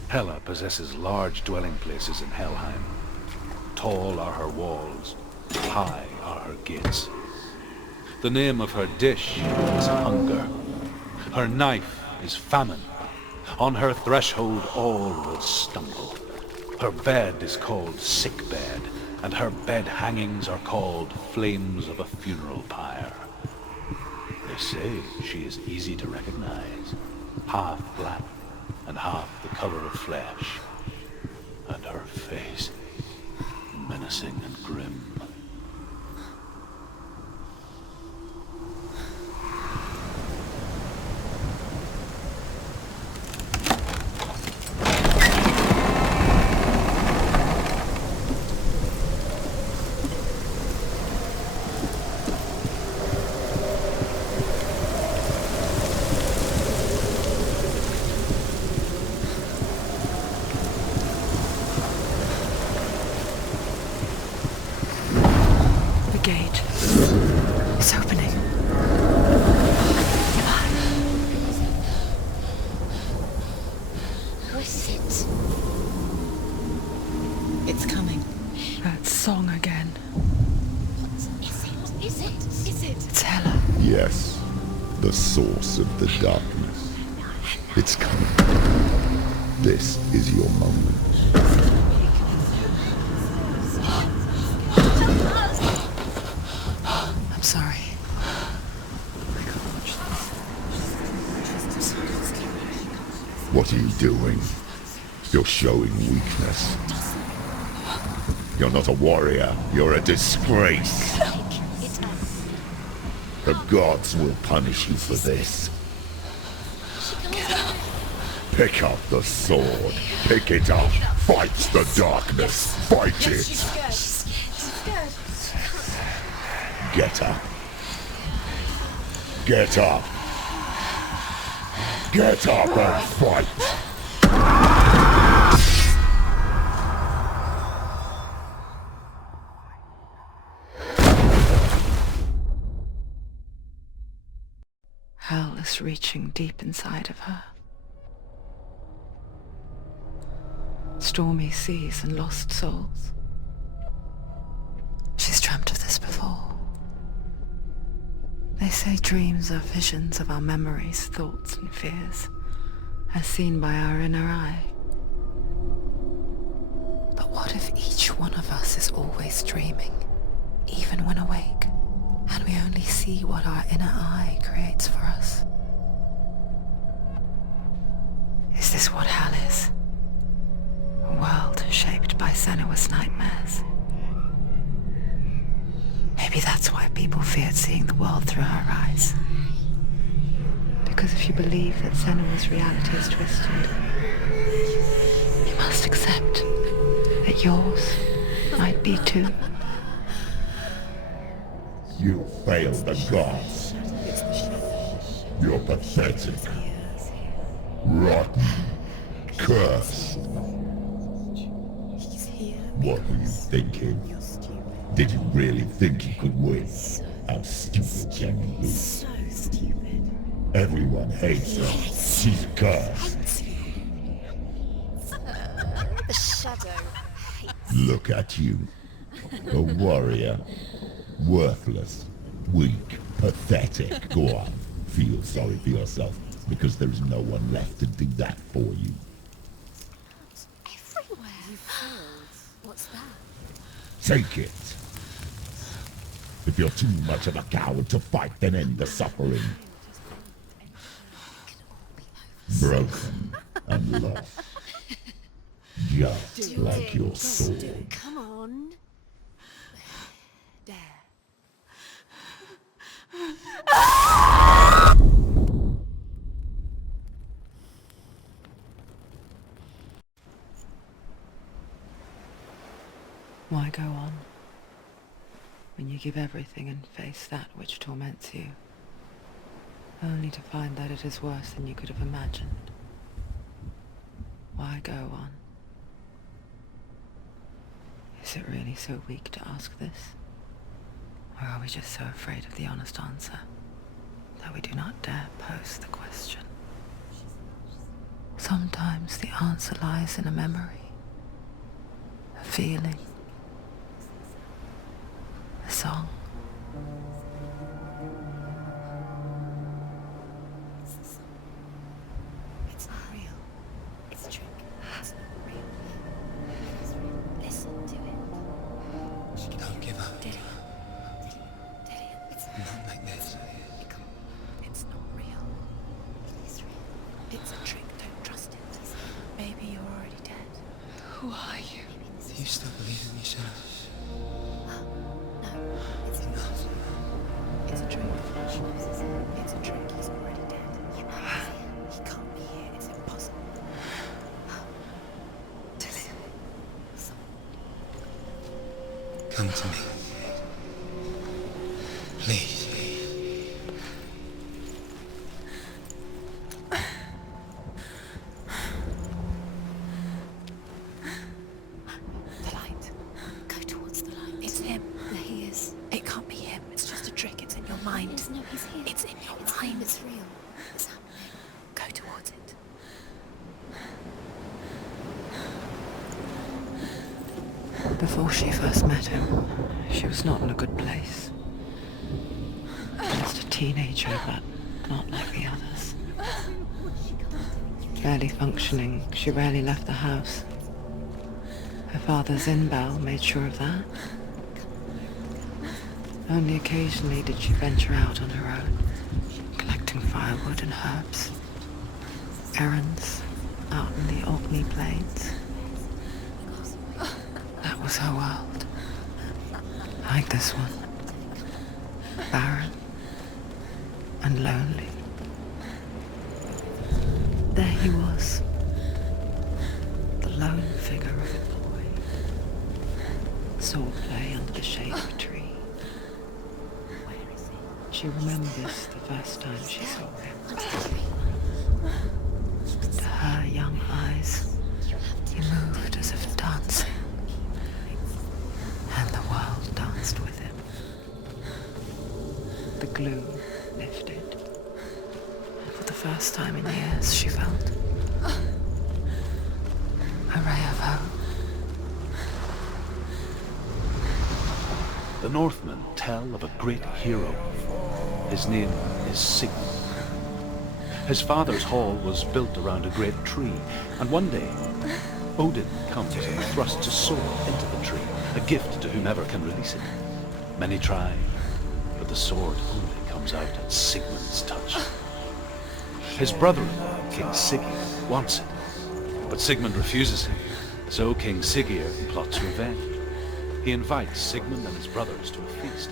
Hela possesses large dwelling places in Helheim. Tall are her walls, high are her gates. The name of her dish is hunger. Her knife is famine. On her threshold all will stumble. Her bed is called sick bed, and her bed hangings are called flames of a funeral pyre. They say she is easy to recognize, half black and half the color of flesh, and her face menacing and grim. Yes, the source of the darkness. It's coming. This is your moment. I'm sorry. What are you doing? You're showing weakness. You're not a warrior. You're a disgrace. The gods will punish you for this. Pick up the sword. Pick it up. Fight the darkness. Fight it. Get up. Get up! Get up and fight! Hell is reaching deep inside of her. Stormy seas and lost souls. She's dreamt of this before. They say dreams are visions of our memories, thoughts and fears, as seen by our inner eye. But what if each one of us is always dreaming, even when awake, and we only see what our inner eye creates for us? Is this what hell is? A world shaped by Senua's nightmares. Maybe that's why people feared seeing the world through her eyes. Because if you believe that Senua's reality is twisted, you must accept that yours might be too. You failed the gods. You're pathetic. Rotten. Cursed. What were you thinking? Did you really think you could win? How stupid can you be? So stupid. Everyone hates her. She's cursed. The shadow hates. Look at you. A warrior. Worthless. Weak. Pathetic. Go on. Feel sorry for yourself, because there is no one left to do that for you. Everywhere. You failed. What's that? Take it. If you're too much of a coward to fight, then end the suffering. Broken and lost. Just like your soul. Come on. Dare. Why go on when you give everything and face that which torments you, only to find that it is worse than you could have imagined? Why go on? Is it really so weak to ask this? Or are we just so afraid of the honest answer that we do not dare pose the question? Sometimes the answer lies in a memory, a feeling, a song. It's not real. It's a trick. It's not real. It's real. Listen to it. Don't give up. Did it? It's Not like this. It's not real. It is real. It's a trick. Don't trust it. Maybe you're already dead. Who are you? Do you still believe in yourself? No, it's not. It's a trick. It's a trick. He's already dead. He can't be here. It's impossible. Come to me. Please. The light. Go towards the light. It's him. There he is. It can't be him. It's just a trick. It's in your mind. No, he's here. It's in your mind. It's real. It's happening. Go towards it. Before she first met him, she was not in a good place. Just a teenager, but not like the others. Barely functioning, she rarely left the house. Her father's in-bell made sure of that. Only occasionally did she venture out on her own, collecting firewood and herbs. Errands out in the Orkney Plains. That was her world. Like this one. Barren and lonely. There he was. The lone figure of a boy. Swordplay under the shade of a tree. She remembers the first time she saw him. To her young eyes, he moved as if dancing, and the world danced with him. The glue lifted, and for the first time in years she felt a ray of hope. The Northmen tell of a great hero. His name is Sigmund. His father's hall was built around a great tree, and one day Odin comes and thrusts a sword into the tree, a gift to whomever can release it. Many try, but the sword only comes out at Sigmund's touch. His brother-in-law, King Siggeir, wants it, but Sigmund refuses him, so King Siggeir plots revenge. He invites Sigmund and his brothers to a feast.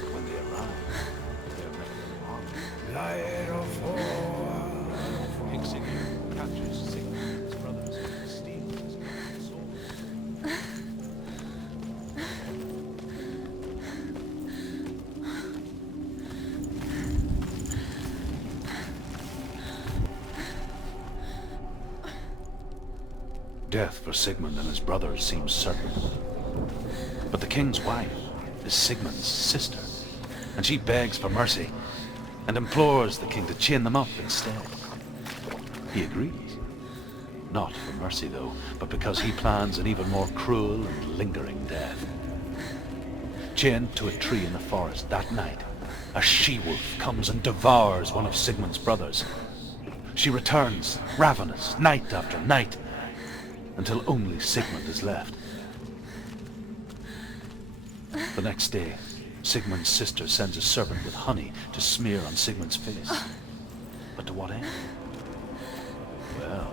But when they arrive, they are met with an army. King Siggeir captures Sigmund and his brothers and steals his sword. Death for Sigmund and his brothers seems certain. But the king's wife is Sigmund's sister, and she begs for mercy and implores the king to chain them up instead. He agrees. Not for mercy, though, but because he plans an even more cruel and lingering death. Chained to a tree in the forest that night, a she-wolf comes and devours one of Sigmund's brothers. She returns, ravenous, night after night, until only Sigmund is left. The next day, Sigmund's sister sends a serpent with honey to smear on Sigmund's face. But to what end? Well,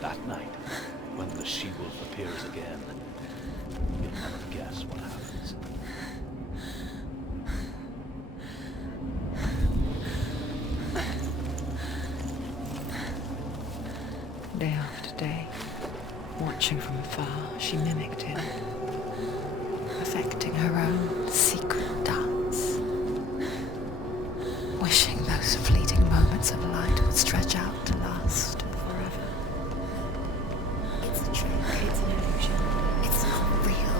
that night, when the she-wolf appears again, you'll never guess what happens. Day after day, watching from afar, she mimicked him, perfecting her own secret dance, wishing those fleeting moments of light would stretch out to last forever. It's a trick. It's an illusion. It's not real.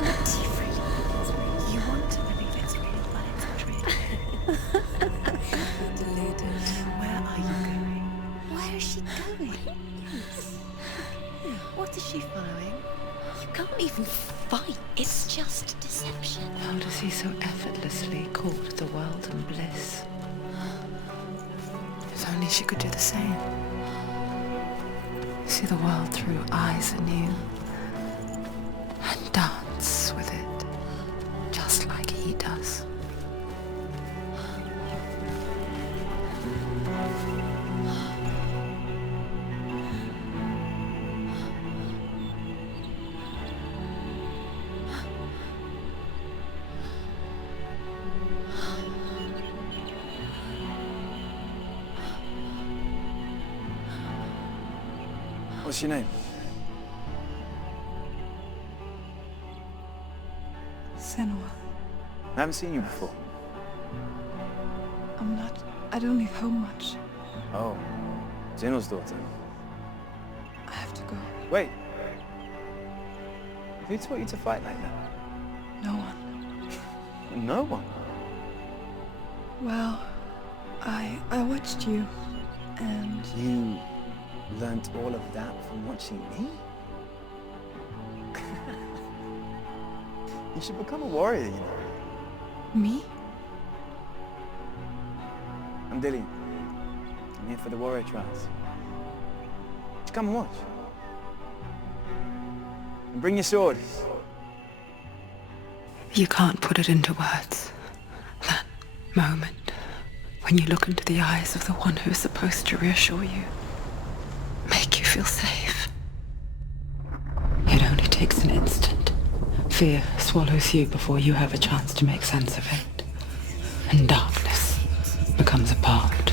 Do you really think it's real? You want to believe it's real, but it's not real. Deluded. Where are you going? Where is she going? What is she following? You can't even fight. It's just deception. How does he so effortlessly court the world and bliss? If only she could do the same. See the world through eyes anew and dance with it, just like he does. What's your name? Senua. I haven't seen you before. I don't leave home much. Oh, Zeno's daughter. I have to go. Wait. Who taught you to fight like that? No one. No one? Well, I watched you, and You learnt all of that from watching me? You should become a warrior, you know. me? I'm Dillian. I'm here for the warrior trials. Just come and watch. And bring your sword. You can't put it into words. That moment when you look into the eyes of the one who is supposed to reassure you, make you feel safe. It only takes an instant. Fear swallows you before you have a chance to make sense of it. And darkness becomes a part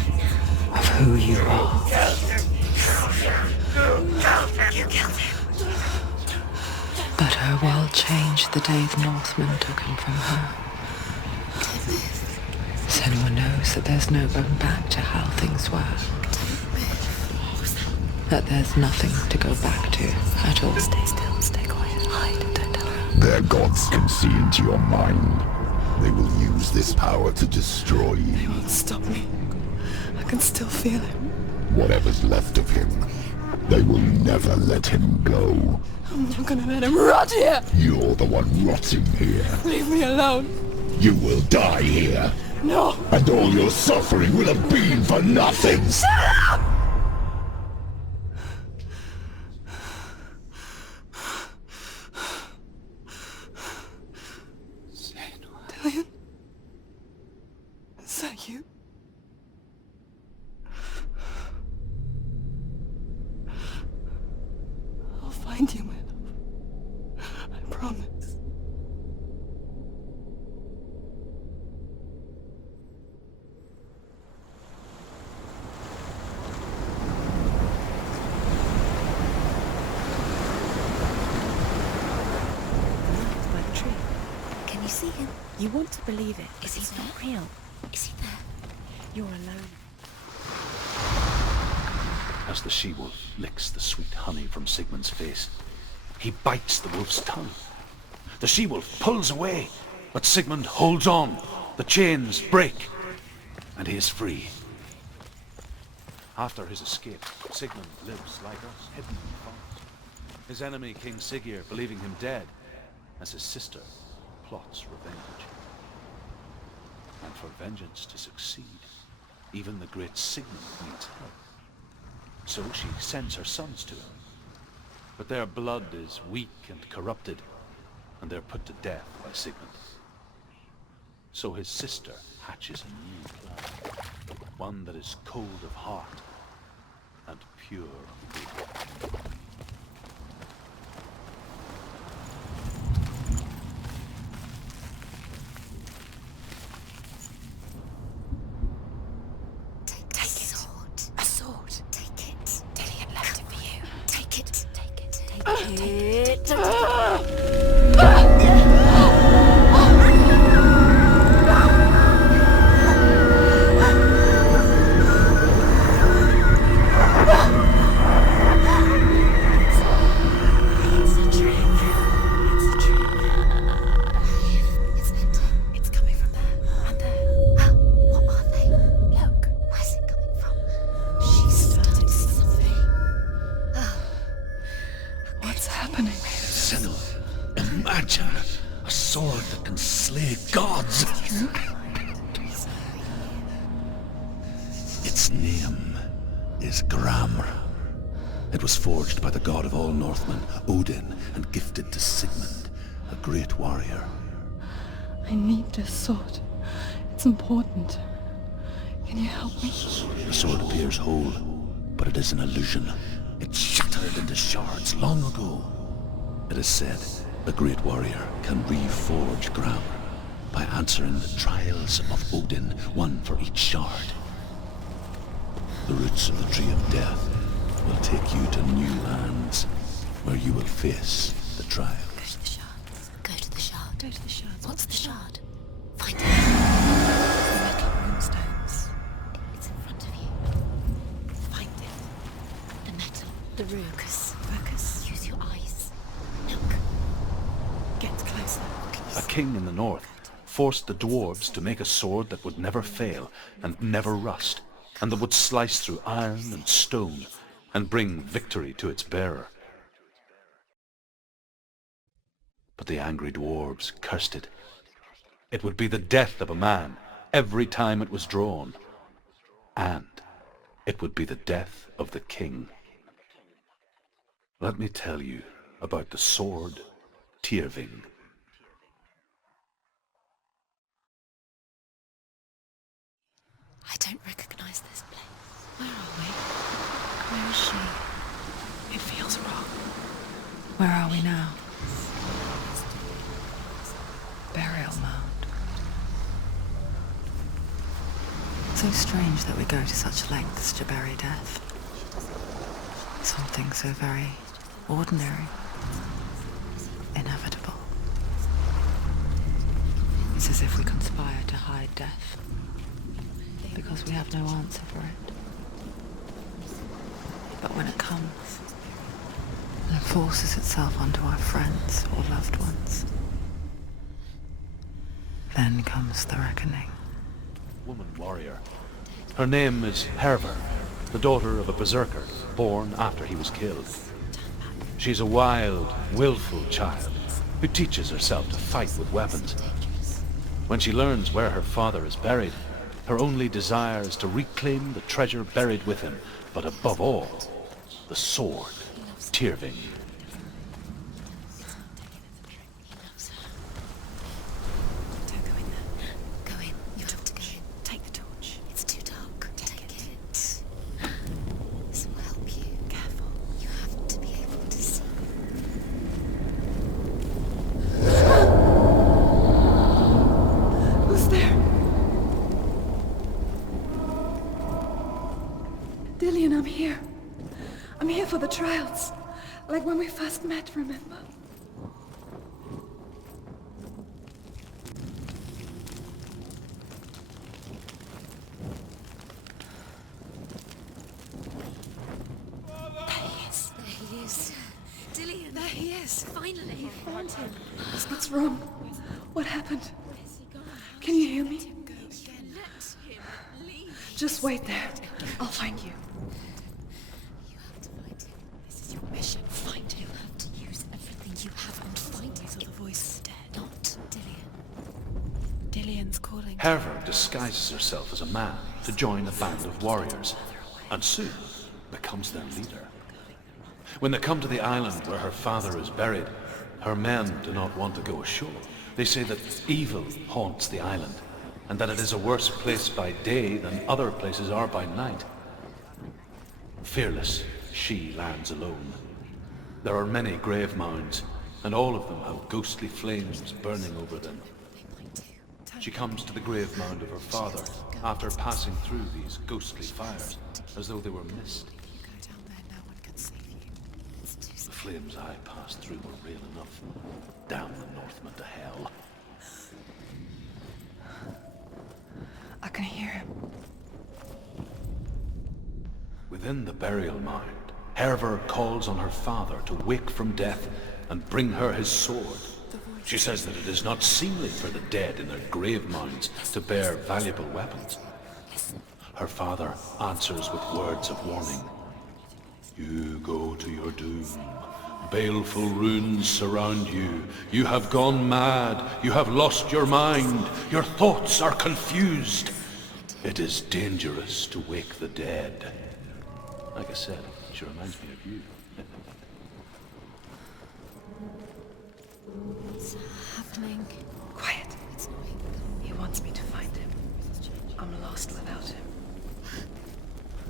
of who you are. You killed him. But her world changed the day the Northmen took him from her. Senua knows that there's no going back to how things were. That there's nothing to go back to at all. Stay still, stay quiet, hide, don't tell her. Their gods can see into your mind. They will use this power to destroy you. They won't stop me. I can still feel him. Whatever's left of him, they will never let him go. I'm not gonna let him rot here! You're the one rotting here. Leave me alone! You will die here. No! And all your suffering will have been for nothing. Shut up! Dillion? Is that you? I'll find you, my love. I promise. By the tree. Can you see him? You want to believe it, but he's not real. Is he there? You're alone. As the she-wolf licks the sweet honey from Sigmund's face, he bites the wolf's tongue. The she-wolf pulls away, but Sigmund holds on. The chains break, and he is free. After his escape, Sigmund lives like us, hidden in the forest. His enemy, King Siggeir, believing him dead, as his sister plots revenge. And for vengeance to succeed, even the great Sigmund needs help. So she sends her sons to him. But their blood is weak and corrupted, and they're put to death by Sigmund. So his sister hatches a new plan, one that is cold of heart and pure of good. Its name is Gramr. It was forged by the god of all Northmen, Odin, and gifted to Sigmund, a great warrior. I need this sword. It's important. Can you help me? The sword appears whole, but it is an illusion. It shattered into shards long ago. It is said a great warrior can reforge Gramr by answering the trials of Odin, one for each shard. The roots of the Tree of Death will take you to new lands, where you will face the trials. Go to the shards. Go to the shard. Go to the shards. What's the shard? Find it. Metal runestones. It's in front of you. Find it. The metal. The rune. Focus. Focus. Use your eyes. Look. Get closer. A king in the north forced the dwarves to make a sword that would never fail and never rust, and that would slice through iron and stone and bring victory to its bearer. But the angry dwarves cursed it. It would be the death of a man every time it was drawn, and it would be the death of the king. Let me tell you about the sword Tyrving. I don't recognize this place. Where are we? Where is she? It feels wrong. Where are we now? Burial mound. So strange that we go to such lengths to bury death. Something so very ordinary, inevitable. It's as if we conspire to hide death. because we have no answer for it. But when it comes, and it forces itself onto our friends or loved ones, then comes the reckoning. Woman warrior. Her name is Herver, the daughter of a berserker, born after he was killed. She's a wild, willful child who teaches herself to fight with weapons. When she learns where her father is buried, her only desire is to reclaim the treasure buried with him, but above all, the sword, Tyrving. Don't go in there. Go in. You have to go in. Take the torch. It's too dark. Take it. This will help you. Careful. You have to be able to see. Who's there? Dillian, I'm here. I'm here for the trials. Like when we first met, remember? There he is. There he is. Dillian, there he is. Finally. You found him. What's wrong? What happened? Can you hear me? Let him leave. Just wait there. I'll find you. You have to find him. This is your mission. Find him. You have to use everything you have and find him. So the voice is dead. Not Dillian. Dillian's calling. Herver disguises herself as a man to join a band of warriors, and soon becomes their leader. When they come to the island where her father is buried, her men do not want to go ashore. They say that evil haunts the island, and that it is a worse place by day than other places are by night. Fearless, she lands alone. There are many grave mounds, and all of them have ghostly flames burning over them. She comes to the grave mound of her father after passing through these ghostly fires, as though they were mist. The flames I passed through were real enough. Damn the Northmen to hell. I can hear him. Within the burial mound, Herver calls on her father to wake from death and bring her his sword. She says that it is not seemly for the dead in their grave mounds to bear valuable weapons. Her father answers with words of warning. You go to your doom. Baleful runes surround you. You have gone mad. You have lost your mind. Your thoughts are confused. It is dangerous to wake the dead. Like I said, she reminds me of you. What's happening? Quiet. He wants me to find him. I'm lost without him.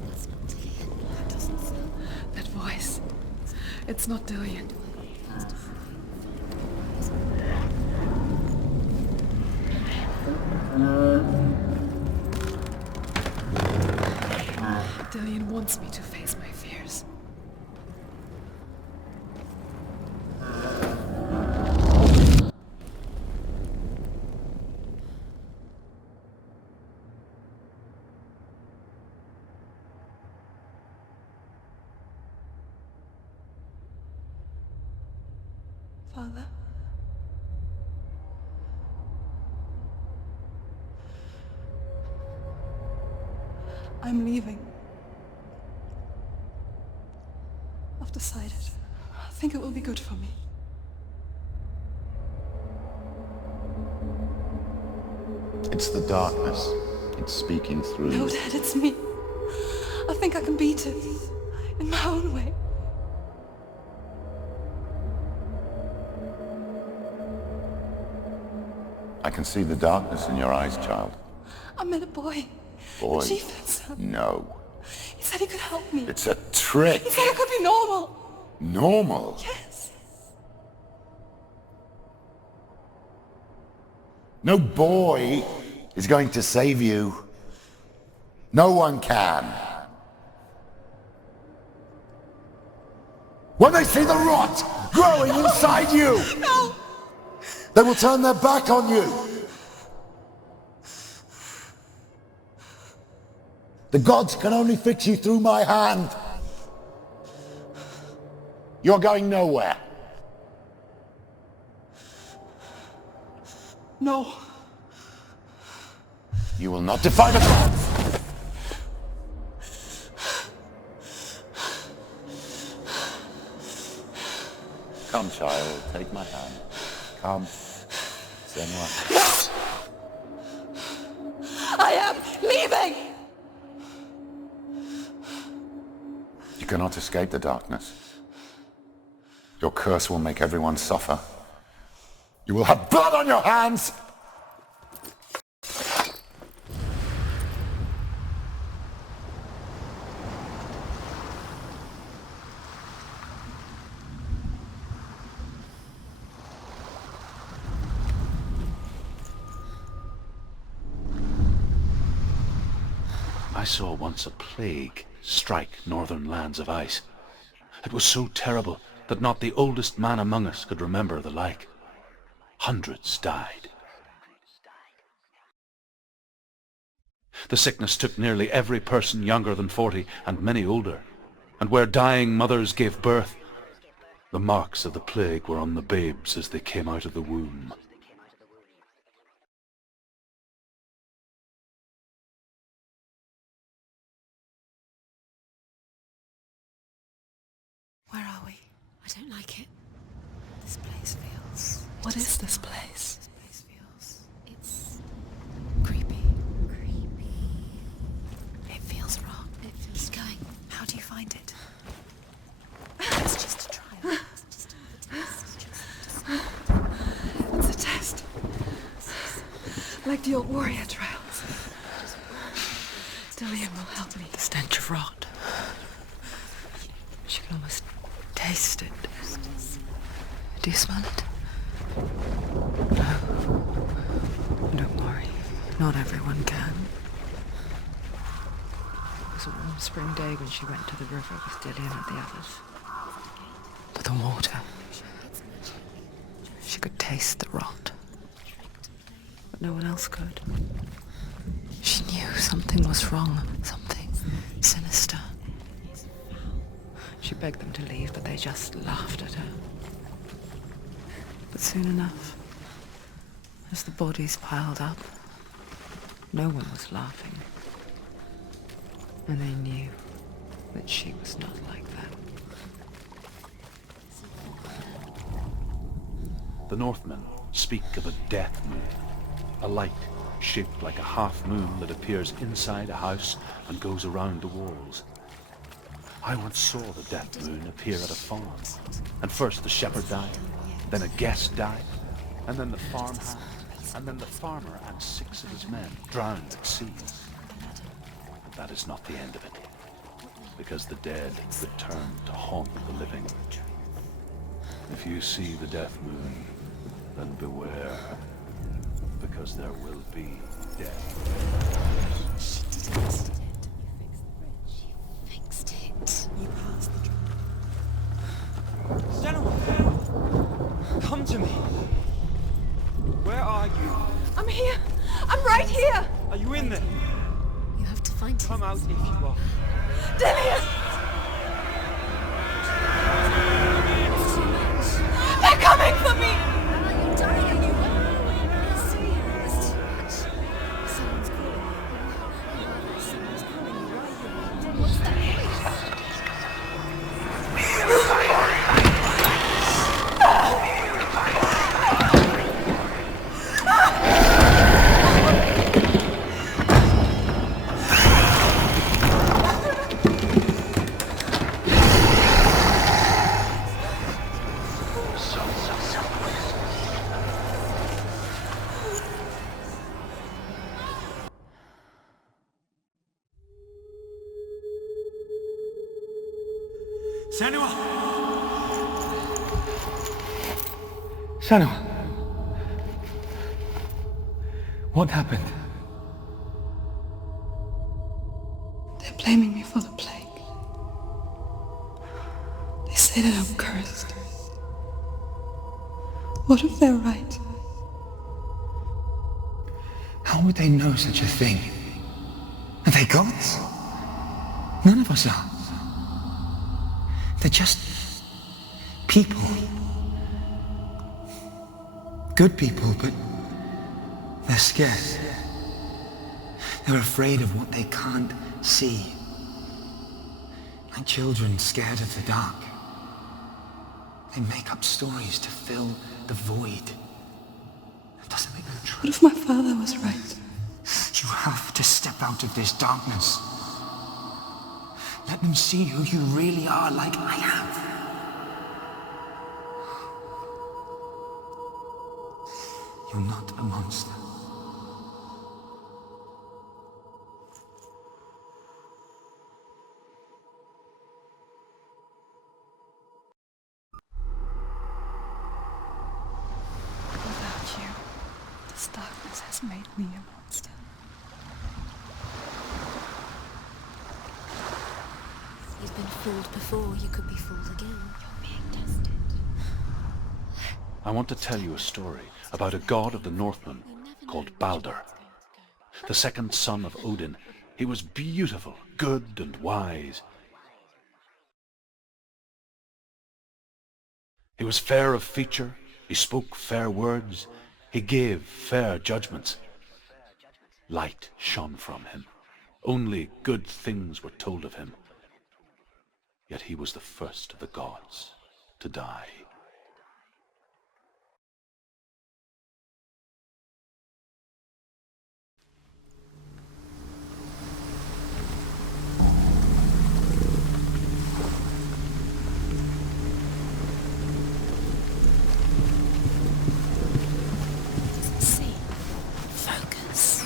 That's not Dillian. That doesn't sound. That voice. It's not Dillian. Dillian wants me to face my fears. Father? I'm leaving. I've decided. I think it will be good for me. It's the darkness. It's speaking through No, you. Dad, it's me. I think I can beat it. In my own way. I can see the darkness in your eyes, child. I met a boy. Boy. The chief had some. No. He said he could help me. It's a trick. He said I could be normal. Normal? Yes. No boy is going to save you. No one can. When they see the rot growing inside you, No! they will turn their back on you. The gods can only fix you through my hand. You're going nowhere. No. You will not defy the gods! Come, child, take my hand. Come. Senua. I am leaving! You cannot escape the darkness. Your curse will make everyone suffer. You will have blood on your hands! I saw once a plague strike northern lands of ice. It was so terrible that not the oldest man among us could remember the like. Hundreds died. The sickness took nearly every person younger than 40 and many older, and where dying mothers gave birth, the marks of the plague were on the babes as they came out of the womb. Where are we? I don't like it. This place feels... What is this place? This place feels... It's... creepy. Creepy. It feels wrong. It feels... Keep going. How do you find it? It's just a trial. It's just a test. It's a test. Like the old warrior trials. Dillian will help me. The stench of rot. She can almost taste it. Do you smell it? No. Don't worry. Not everyone can. It was a warm spring day when she went to the river with Dillian and the others. But the water... She could taste the rot. But no one else could. She knew something was wrong. Something sinister. She begged them to leave, but they just laughed at her. But soon enough, as the bodies piled up, no one was laughing. And they knew that she was not like them. The Northmen speak of a death moon, a light shaped like a half moon that appears inside a house and goes around the walls. I once saw the death moon appear at a farm, and first the shepherd died, then a guest died, and then the farmhand, and then the farmer and 6 of his men drowned at sea. But that is not the end of it, because the dead return to haunt the living. If you see the death moon, then beware, because there will be death. She fixed it. You passed the Senua! Come to me! Where are you? I'm here! I'm right here! Are you in there? You have to find Come out if you are. Dillian! It's too much. They're coming for me! Are you dying? Are you It's too much. Someone's calling you. Someone's calling you right here. What's that voice? Senua! Senua! What happened? They're blaming me for the plague. They say that I'm cursed. What if they're right? How would they know such a thing? Are they gods? None of us are. They're just people. Good people, but they're scared. They're afraid of what they can't see. Like children scared of the dark. They make up stories to fill the void. That doesn't make them true. What if my father was right? You have to step out of this darkness. Let them see who you really are, like I have. You're not a monster. Without you, this darkness has made me a monster. You've been fooled before, you could be fooled again. You're being tested. I want to tell you a story about a god of the Northmen called Balder. The second son of Odin. He was beautiful, good and wise. He was fair of feature, he spoke fair words, he gave fair judgments. Light shone from him. Only good things were told of him. Yet he was the first of the gods to die. See. Focus.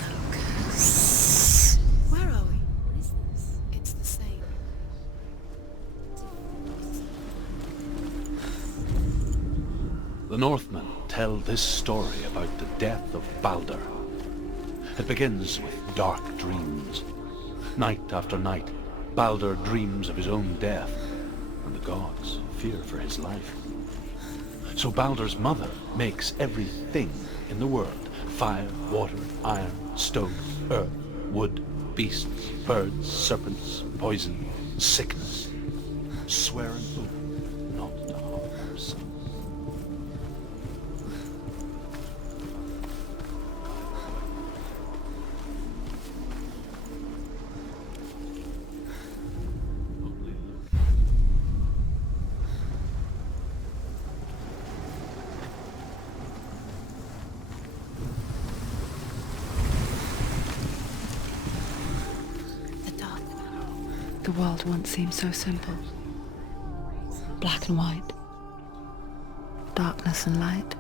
Where are we? What is this? It's the same. The Northmen tell this story about the death of Balder. It begins with dark dreams. Night after night, Balder dreams of his own death, and the gods fear for his life. So Balder's mother makes everything in the world: fire, water, iron, stone, earth, wood, beasts, birds, serpents, poison, sickness, swear an oath not to harm her son. The world once seemed so simple. Black and white. Darkness and light.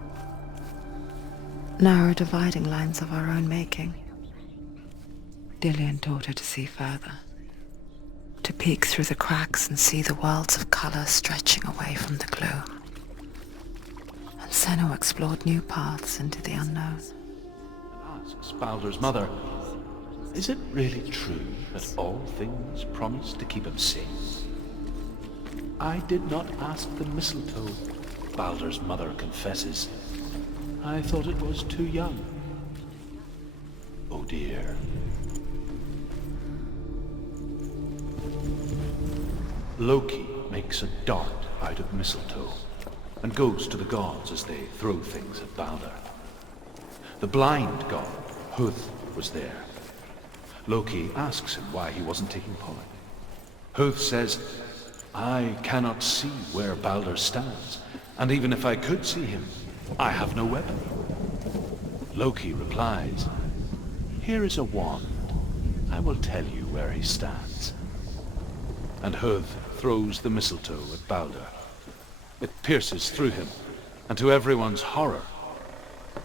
Narrow dividing lines of our own making. Dillian taught her to see further. To peek through the cracks and see the worlds of color stretching away from the gloom. And Senua explored new paths into the unknown. Asks Balder's mother, is it really true that all things promise to keep him safe? I did not ask the mistletoe, Balder's mother confesses. I thought it was too young. Oh dear. Loki makes a dart out of mistletoe and goes to the gods as they throw things at Balder. The blind god, Huth, was there. Loki asks him why he wasn't taking part. Huth says, I cannot see where Balder stands, and even if I could see him, I have no weapon. Loki replies, here is a wand. I will tell you where he stands. And Huth throws the mistletoe at Balder. It pierces through him, and to everyone's horror,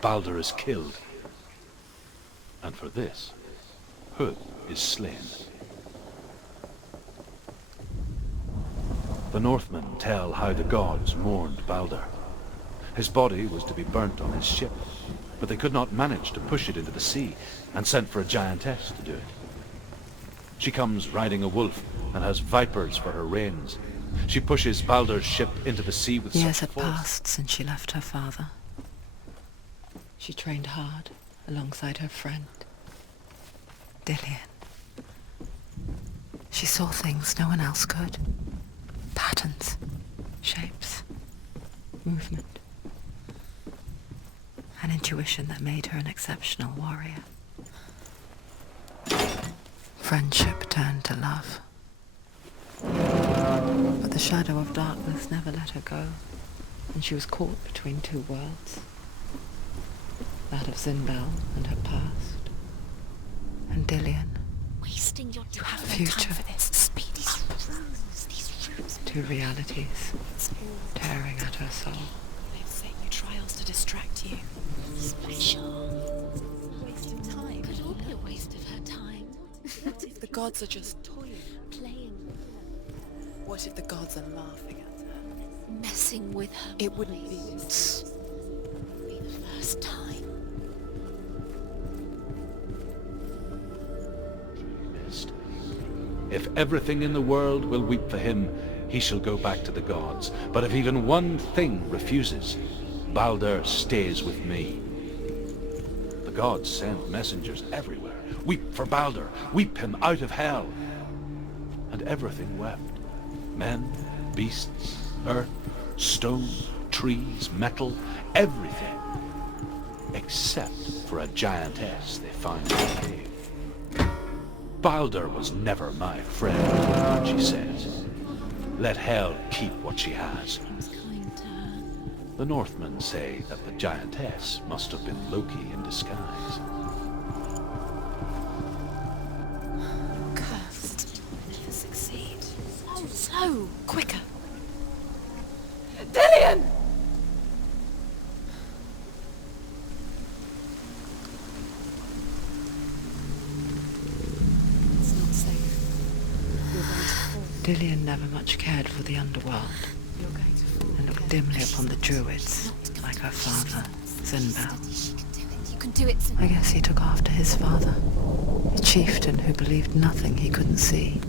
Balder is killed. And for this, Huth is slain. The Northmen tell how the gods mourned Balder. His body was to be burnt on his ship, but they could not manage to push it into the sea, and sent for a giantess to do it. She comes riding a wolf and has vipers for her reins. She pushes Balder's ship into the sea with Years such had force. passed since she left her father. She trained hard alongside her friend, Dillian. She saw things no one else could. Patterns, shapes, movement. An intuition that made her an exceptional warrior. Friendship turned to love. But the shadow of darkness never let her go, and she was caught between two worlds. That of Zinbel and her past, and Dillian. Wasting your time. The future. Speed up. These rooms. Two realities tearing at her soul. They've set you trials to distract you. Special. Waste of time. Could all be a waste of her time. What if the gods are just toying? Playing. What if the gods are laughing at her? Messing with her. It wouldn't be this. Be the first time. If everything in the world will weep for him, he shall go back to the gods. But if even one thing refuses, Baldur stays with me. The gods send messengers everywhere. Weep for Baldur, weep him out of hell. And everything wept. Men, beasts, earth, stone, trees, metal, everything. Except for a giantess they found in the cave. Baldur was never my friend, she says. Let hell keep what she has. The Northmen say that the giantess must have been Loki in disguise. Cursed. Never succeed. So quicker. Dillian! Dillian never much cared for the underworld, and looked dimly upon the druids, like her father, Zinbel. You can do it. I guess he took after his father, a chieftain who believed nothing he couldn't see,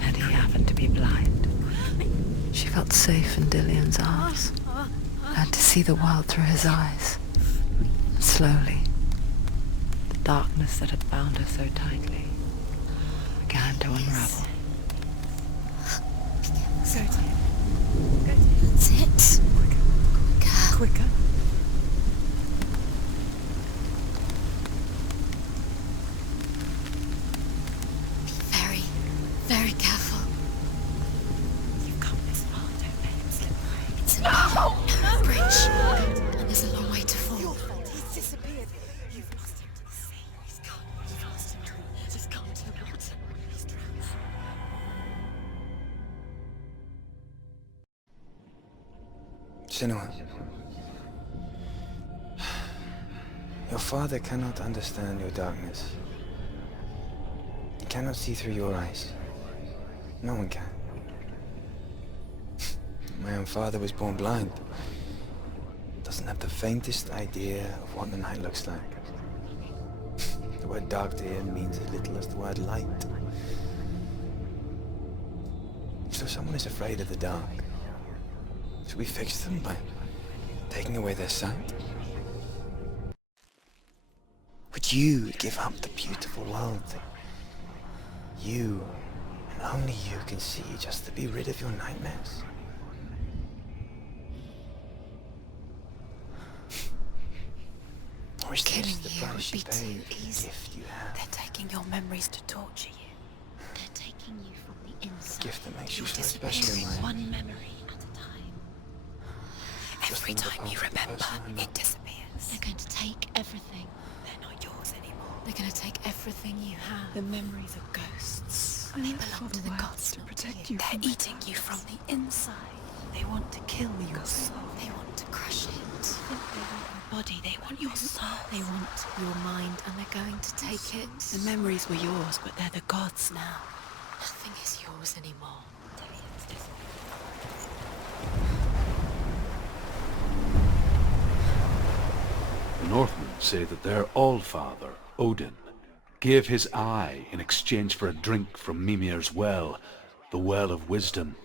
and he happened to be blind. She felt safe in Dillian's arms, learned to see the world through his eyes, and slowly, the darkness that had bound her so tightly began to unravel. Go to him. That's it. Quicker. Quicker. Be very, very careful. You've come this far, don't let him slip by. It's a bridge, and there's a long way to fall. Your fault. He's disappeared. You've lost him to the sea. He's gone. You've lost him. He's gone to the water. He's drowned. Senua, your father cannot understand your darkness. He cannot see through your eyes. No one can. My own father was born blind. Doesn't have the faintest idea of what the night looks like. The word dark to him means as little as the word light. So someone is afraid of the dark. Should we fix them by taking away their sight? Would you give up the beautiful world that you, and only you, can see just to be rid of your nightmares? Or is Killing this the you would price be you pay too for the easy. gift you have? They're taking your memories to torture you. They're taking you from the inside. A gift that makes you You're so special in disappearing my one memory at a time. Every time you remember, it disappears. They're going to take everything. They're not yours anymore. They're going to take everything you have. The memories are ghosts. They belong to the gods, to not protect you. you They're from eating you from the inside. They want to kill your soul. They want to crush it. They want your body. They want your soul. They want your mind, and they're going to take it. The memories were yours, but they're the gods now. Nothing is yours anymore. The Northmen say that their Allfather, Odin, gave his eye in exchange for a drink from Mimir's well, the well of wisdom.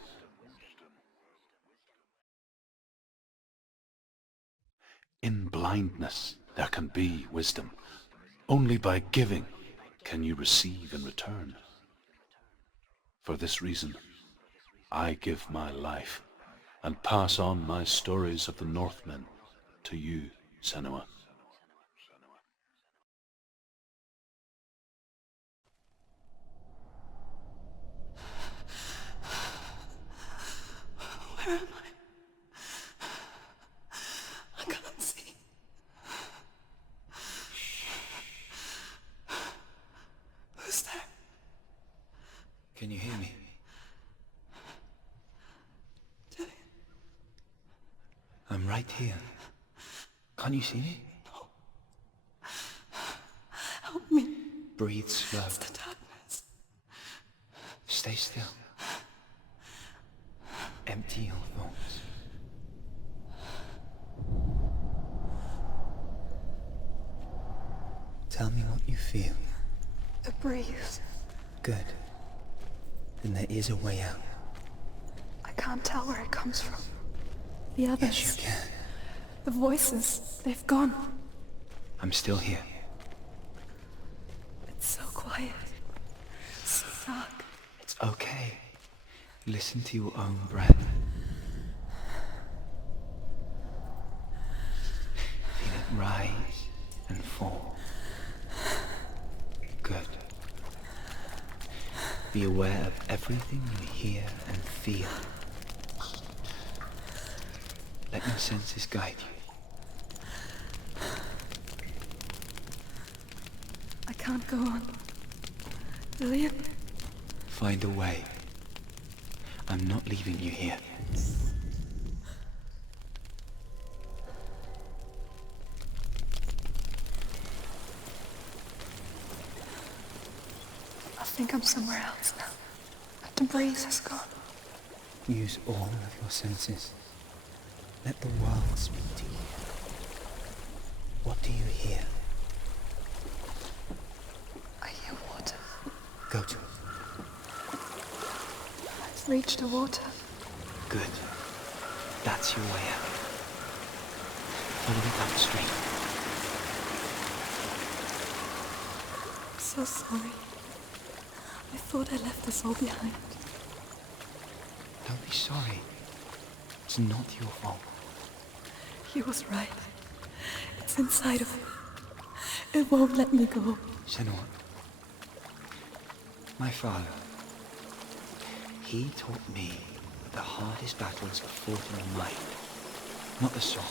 In blindness there can be wisdom. Only by giving can you receive in return. For this reason, I give my life and pass on my stories of the Northmen to you, Senua. Where am I? I can't see. Who's there? Can you hear me? I'm right here. Can't you see me? No. Help me. Breathe slow. It's the darkness. Stay still. Empty your thoughts. Tell me what you feel. The breeze. Good. Then there is a way out. I can't tell where it comes from. The others. Yes, you can. The voices. They've gone. I'm still here. It's so quiet. So dark. It's okay. Listen to your own breath. Feel it rise and fall. Good. Be aware of everything you hear and feel. Let your senses guide you. I can't go on. Lillian? Find a way. I'm not leaving you here. I think I'm somewhere else now. The breeze has gone. Use all of your senses. Let the world speak to you. What do you hear? I hear water. Go to it. I've reached the water. Good. That's your way out. Follow it upstream. I'm so sorry. I thought I left us all behind. Don't be sorry. It's not your fault. He was right. It's inside of me. It won't let me go. Senua. My father. He taught me that the hardest battles are fought in the mind, not the sword.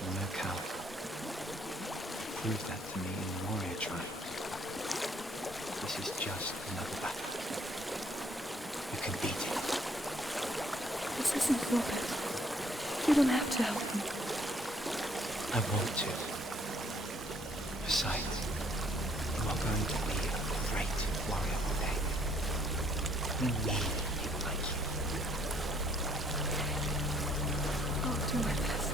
I'm no coward. He proved that to me in the warrior tribe. This is just another battle. You can beat it. This isn't your battle. You don't have to help me. I want to. Besides, you are going to be a great warrior one day. We need people like you. I'll do my best.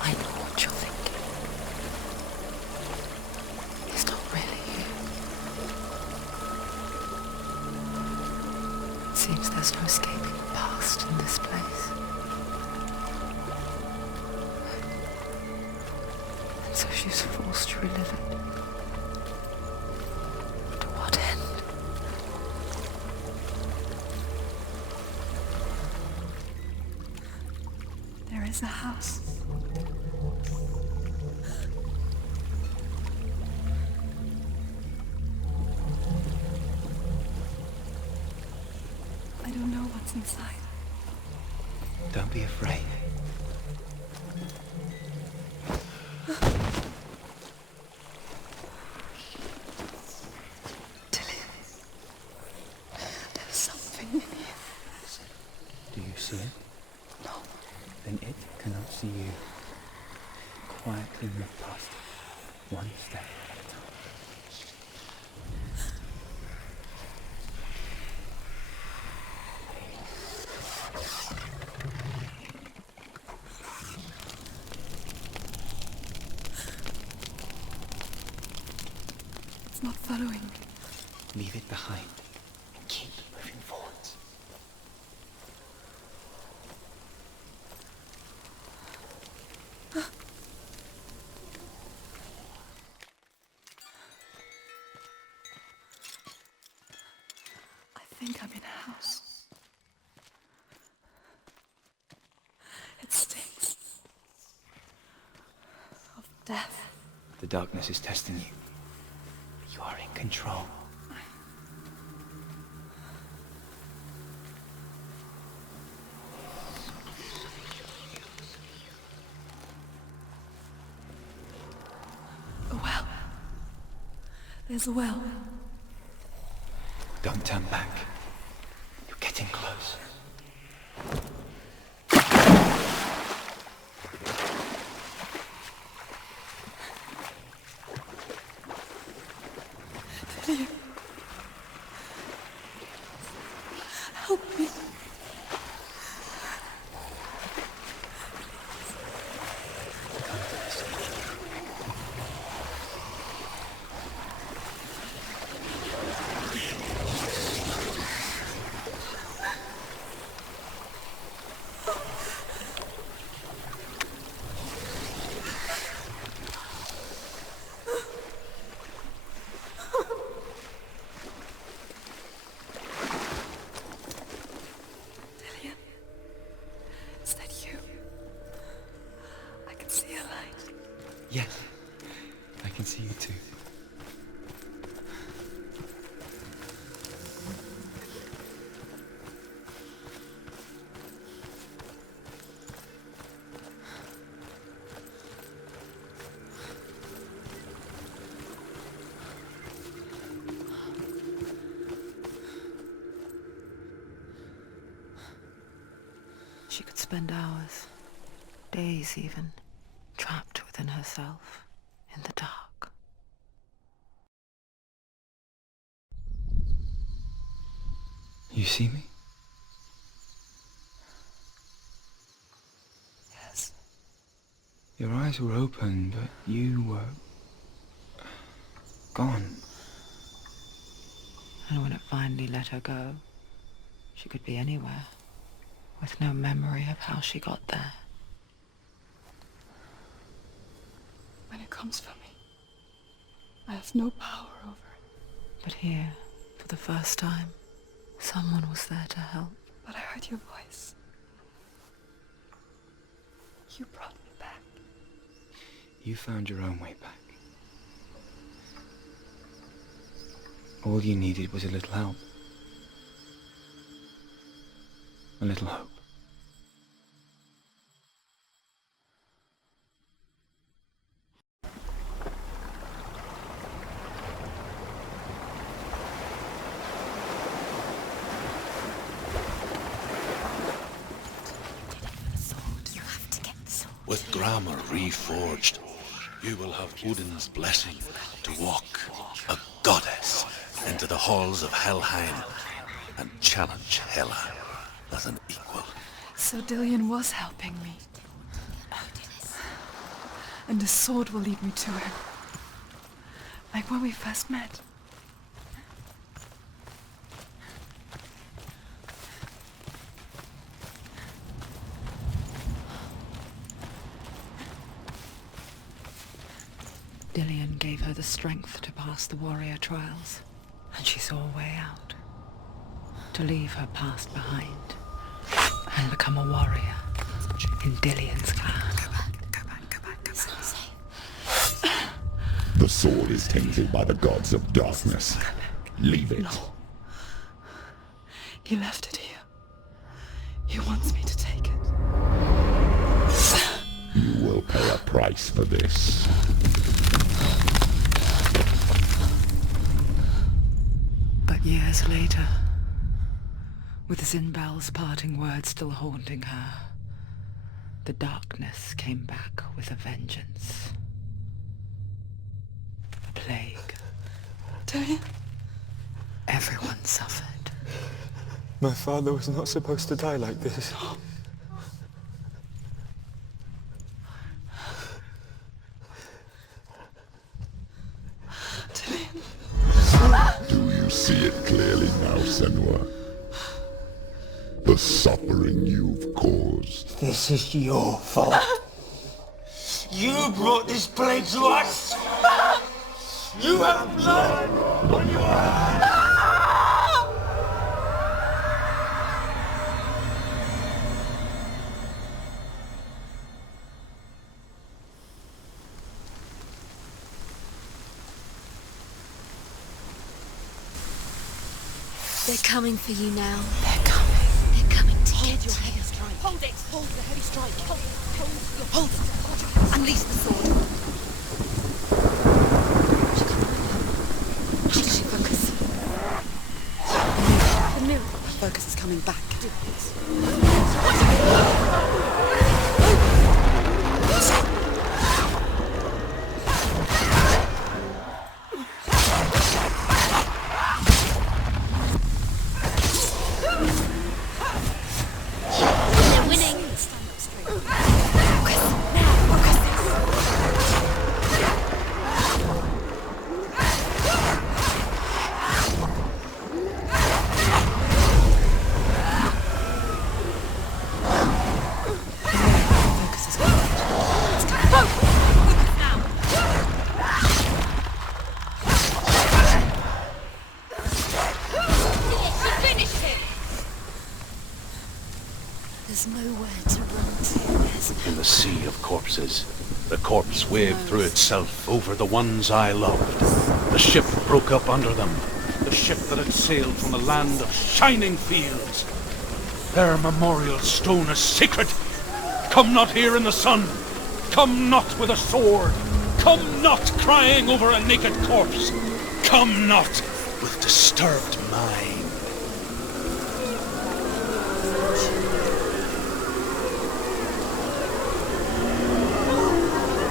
I know what you're thinking. It's not really you. It seems there's no escaping the past in this place. And so she's forced to relive it. To what end? There is a house. I don't know what's inside. Don't be afraid. There's something in here. Do you see it? No. Then it cannot see you. Quietly move past it, one step at a time. It's not following me. Leave it behind and keep moving forwards. think I'm in a house. It stinks of death. The darkness is testing you. You are in control. A well. There's a well. Don't turn back. You're getting close. Dillian. Help me. Yes, I can see you too. She could spend hours, days even, trapped within herself, in the dark. You see me? Yes. Your eyes were open, but you were gone. And when it finally let her go, she could be anywhere, with no memory of how she got there. When it comes for me, I have no power over it. But here, for the first time, someone was there to help. But I heard your voice. You brought me back. You found your own way back. All you needed was a little help. A little hope. With grammar reforged, you will have Odin's blessing to walk, a goddess, into the halls of Helheim and challenge Hela as an equal. So Dillian was helping me. And the sword will lead me to her. Like when we first met. Dillian gave her the strength to pass the warrior trials, and she saw a way out. To leave her past behind and become a warrior in Dillian's clan. It's not safe. The sword is tainted by the gods of darkness. Leave it. No. He left it here. He wants me to take it. You will pay a price for this. But years later, with Zinbal's parting words still haunting her, the darkness came back with a vengeance. A plague. Dillian? Everyone suffered. My father was not supposed to die like this. Do you see it clearly now, Senua? The suffering you've caused. This is your fault. You brought this plague to us. You have blood on your hands. They're coming for you now. They're coming. They're coming to Hold get your you. heavy strike. Hold it. Hold the heavy strike. Hold it. Unleash the sword. How did she focus? The mirror. Focus is coming back. They're winning. There's nowhere to run to. There's no... In the sea of corpses, the corpse waved through itself over the ones I loved. The ship broke up under them. The ship that had sailed from a land of shining fields. Their memorial stone is sacred. Come not here in the sun. Come not with a sword. Come not crying over a naked corpse. Come not with disturbed mind.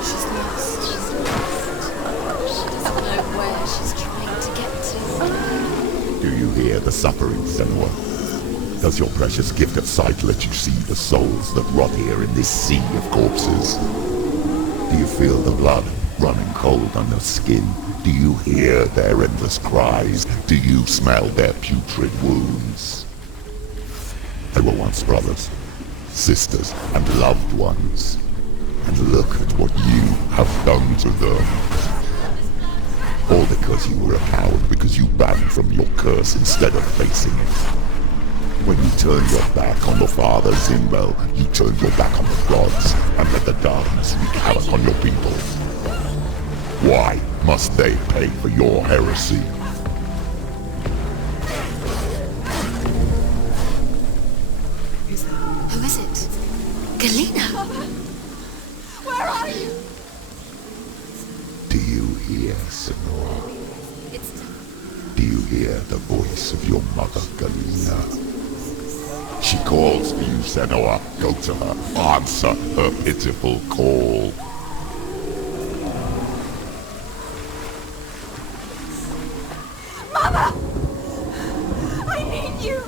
She's lost. She's lost. She doesn't know where she's trying to get to. Do you hear the suffering, Senua? Does your precious gift of sight let you see the souls that rot here in this sea of corpses? Do you feel the blood running cold on your skin? Do you hear their endless cries? Do you smell their putrid wounds? They were once brothers, sisters, and loved ones. And look at what you have done to them. All because you were a coward, because you ran from your curse instead of facing it. When you turned your back on the Father Zimbel, you turned your back on the gods and let the darkness wreak havoc on your people. Why must they pay for your heresy? Who is it? Galena! Where are you? Do you hear, Senua? Do you hear the voice of your mother, Galena? She calls for you, Senua. Go to her. Answer her pitiful call. Mother! I need you!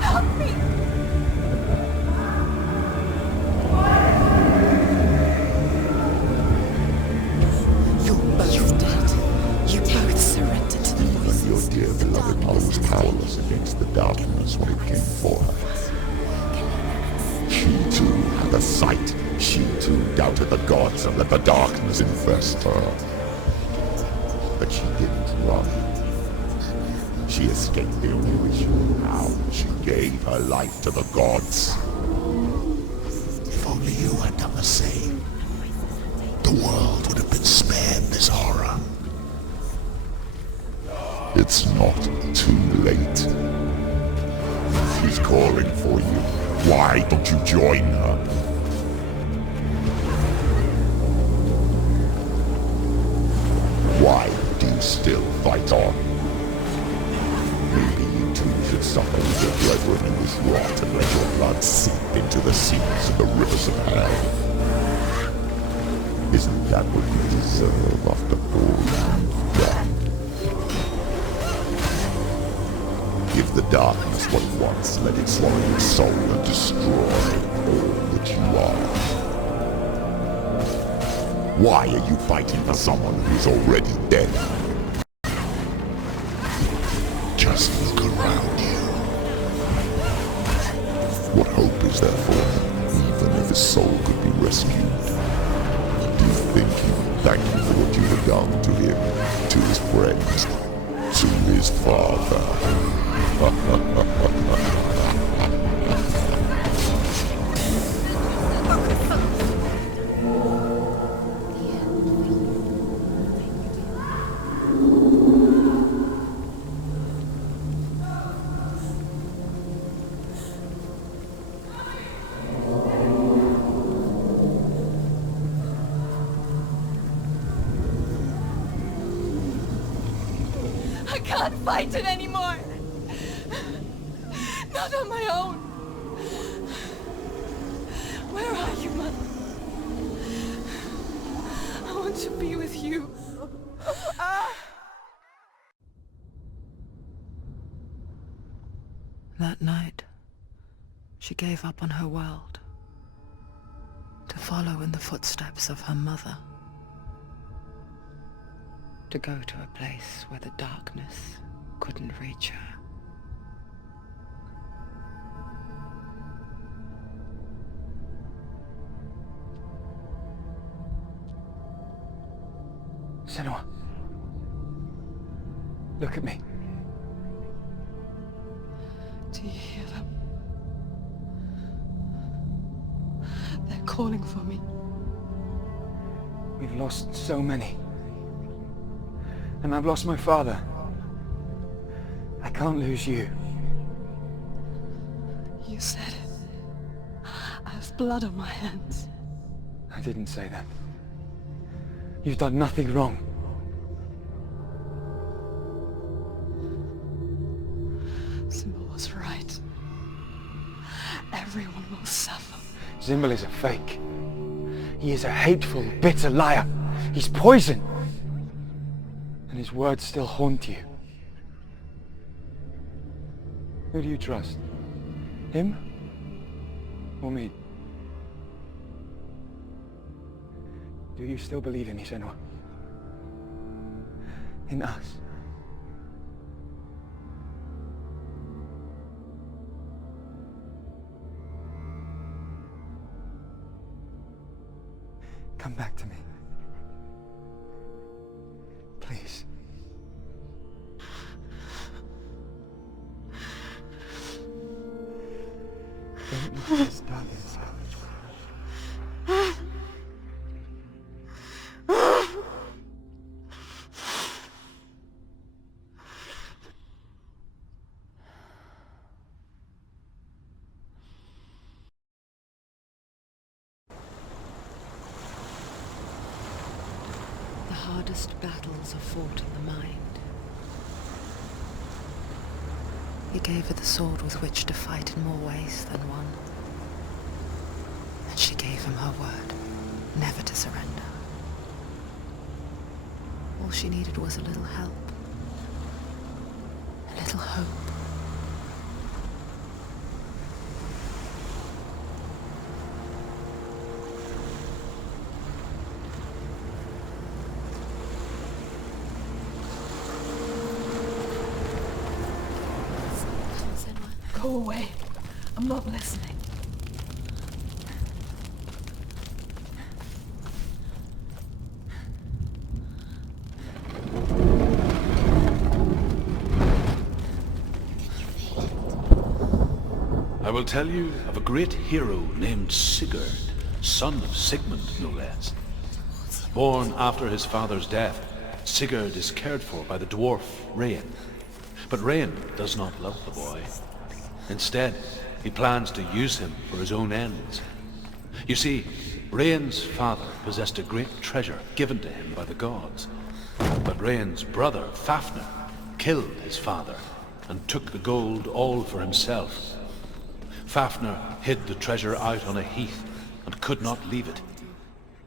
Help me! You're both dead. You both surrendered to the voices. Your dear beloved mother was powerless against the darkness when it came for her. She too had a sight. She too doubted the gods and let the darkness infest her. But she didn't run. She escaped the only way she knew how. She gave her life to the gods. If only you had done the same, the world would have been spared this horror. It's not too late. She's calling for you. Why don't you join her? Why do you still fight on? Maybe you too should suffer with your brethren in this rot and let your blood seep into the seas and the rivers of hell. Isn't that what you deserve after all you've done? Give the darkness what it wants, let it swallow your soul and destroy all that you are. Why are you fighting for someone who's already dead? Just look around you. What hope is there for him, even if his soul could be rescued? Do you think he would thank you for what you have done to him, to his friends, to his father? I can't fight it anymore. Not on my own. Where are you, Mother? I want to be with you. That night, she gave up on her world to follow in the footsteps of her mother, to go to a place where the darkness couldn't reach her. Senua, look at me. Do you hear them? They're calling for me. We've lost so many. And I've lost my father. I can't lose you. You said it. I have blood on my hands. I didn't say that. You've done nothing wrong. Symbol was right. Everyone will suffer. Symbol is a fake. He is a hateful, bitter liar. He's poison. And his words still haunt you. Who do you trust? Him? Or me? Do you still believe in me, Senua? In us? Come back to me. Please. Don't let this dark inside. The hardest battles are fought in the mind. He gave her the sword with which to fight in more ways than one. And she gave him her word, never to surrender. All she needed was a little help, a little hope. Go away. I'm not listening. I will tell you of a great hero named Sigurd, son of Sigmund, no less. Born after his father's death, Sigurd is cared for by the dwarf Rain. But Rain does not love the boy. Instead, he plans to use him for his own ends. You see, Rain's father possessed a great treasure given to him by the gods. But Rain's brother, Fafnir, killed his father and took the gold all for himself. Fafnir hid the treasure out on a heath and could not leave it.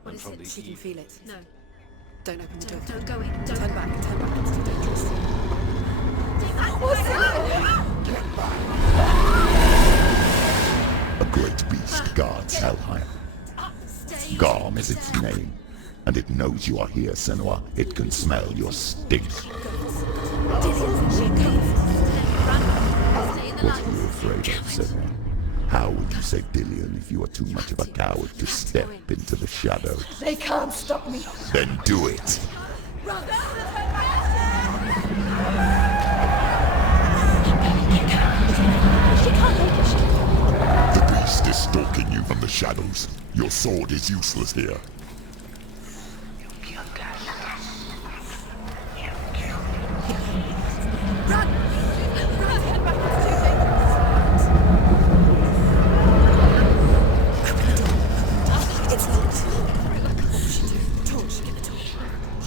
What is it? She can feel it. No. Don't open the door. Don't go in. Don't. Turn back. Turn back. It's too dangerous. What's it? A great beast guards Helheim. Garm is its name, and it knows you are here, Senua. It can smell your stink. What are you afraid of, Senua? How would you save Dillion if you were too much of a coward to step into the shadows? They can't stop me. Then do it! Run! The beast is stalking you from the shadows. Your sword is useless here.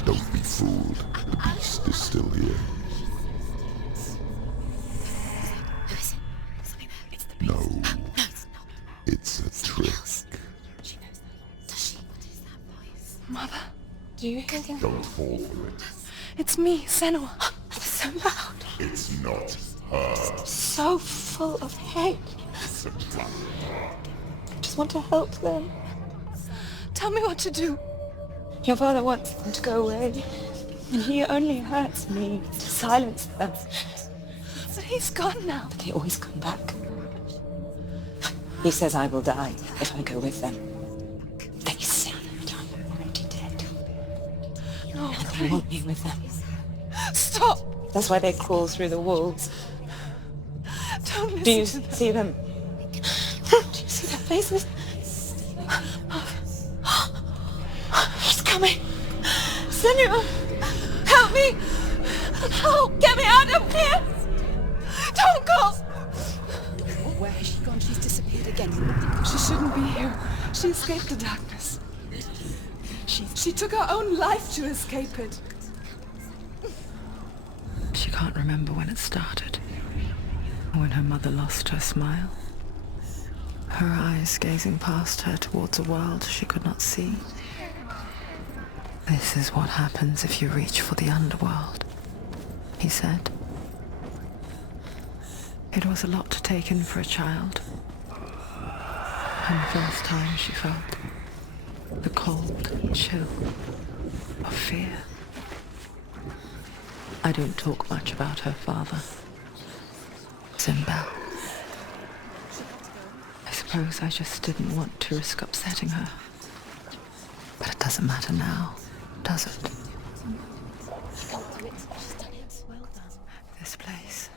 Don't be fooled. The beast is still here. Don't fall for it. It's me, Senua. It's so loud. It's not her. So full of hate. It's a trap. I just want to help them. Tell me what to do. Your father wants them to go away. And he only hurts me to silence them. But he's gone now. But they always come back. He says I will die if I go with them. They say that I'm already dead. No, and they want me with them. Stop! That's why they crawl through the walls. Don't listen. Do you see them? Do you see their faces? He's coming. Senua, help me! Help! Get me out of here! Don't go! Where has she gone? She's disappeared again. She shouldn't be here. She escaped the darkness. She took her own life to escape it. She can't remember when it started. When her mother lost her smile. Her eyes gazing past her towards a world she could not see. This is what happens if you reach for the underworld, he said. It was a lot to take in for a child. And the first time she felt the cold chill of fear. I don't talk much about her father, Zimbel. I suppose I just didn't want to risk upsetting her. But it doesn't matter now, does it? This place,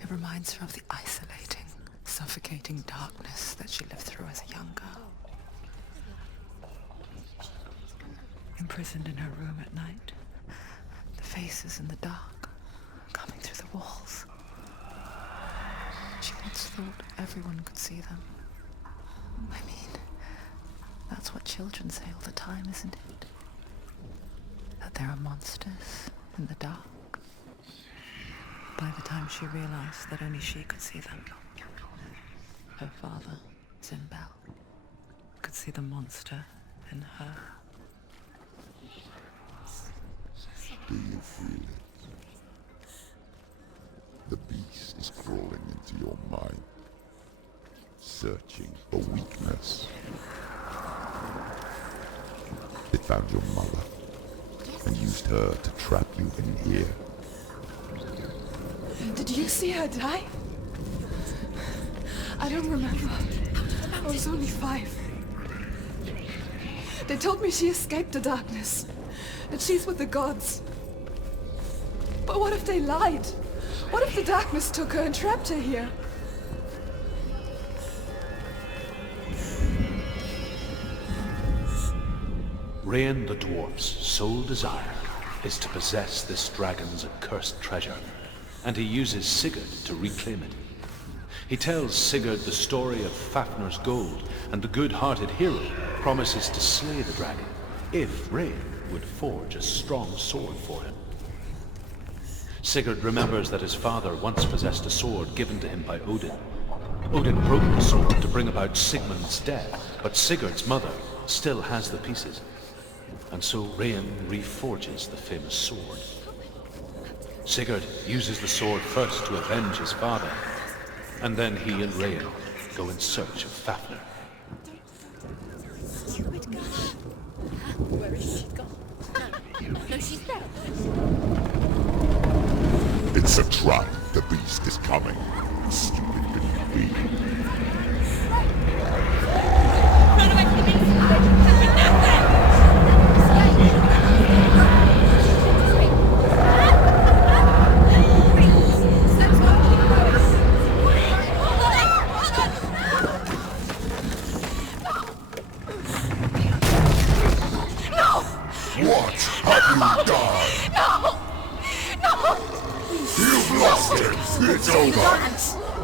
it reminds her of the isolating, suffocating darkness that she lived through as a young girl. Imprisoned in her room at night, the faces in the dark, coming through the walls. She once thought everyone could see them. I mean, that's what children say all the time, isn't it? That there are monsters in the dark. By the time she realized that only she could see them, her father, Zimbel, could see the monster in her. Do you feel it? The beast is crawling into your mind, searching for weakness. It found your mother and used her to trap you in here. Did you see her die? I don't remember. I was only 5. They told me she escaped the darkness, that she's with the gods. But what if they lied? What if the darkness took her and trapped her here? Rain the dwarf's sole desire is to possess this dragon's accursed treasure, and he uses Sigurd to reclaim it. He tells Sigurd the story of Fafnir's gold, and the good-hearted hero promises to slay the dragon if Rain would forge a strong sword for him. Sigurd remembers that his father once possessed a sword given to him by Odin. Odin broke the sword to bring about Sigmund's death, but Sigurd's mother still has the pieces. And so Rain reforges the famous sword. Sigurd uses the sword first to avenge his father, and then he and Rain go in search of Fafnir. Where is she gone? No, she's there. It's a trap. The beast is coming. Stupid little bee. Run away from the beast! What have you done? No! No! You've lost it! It's over!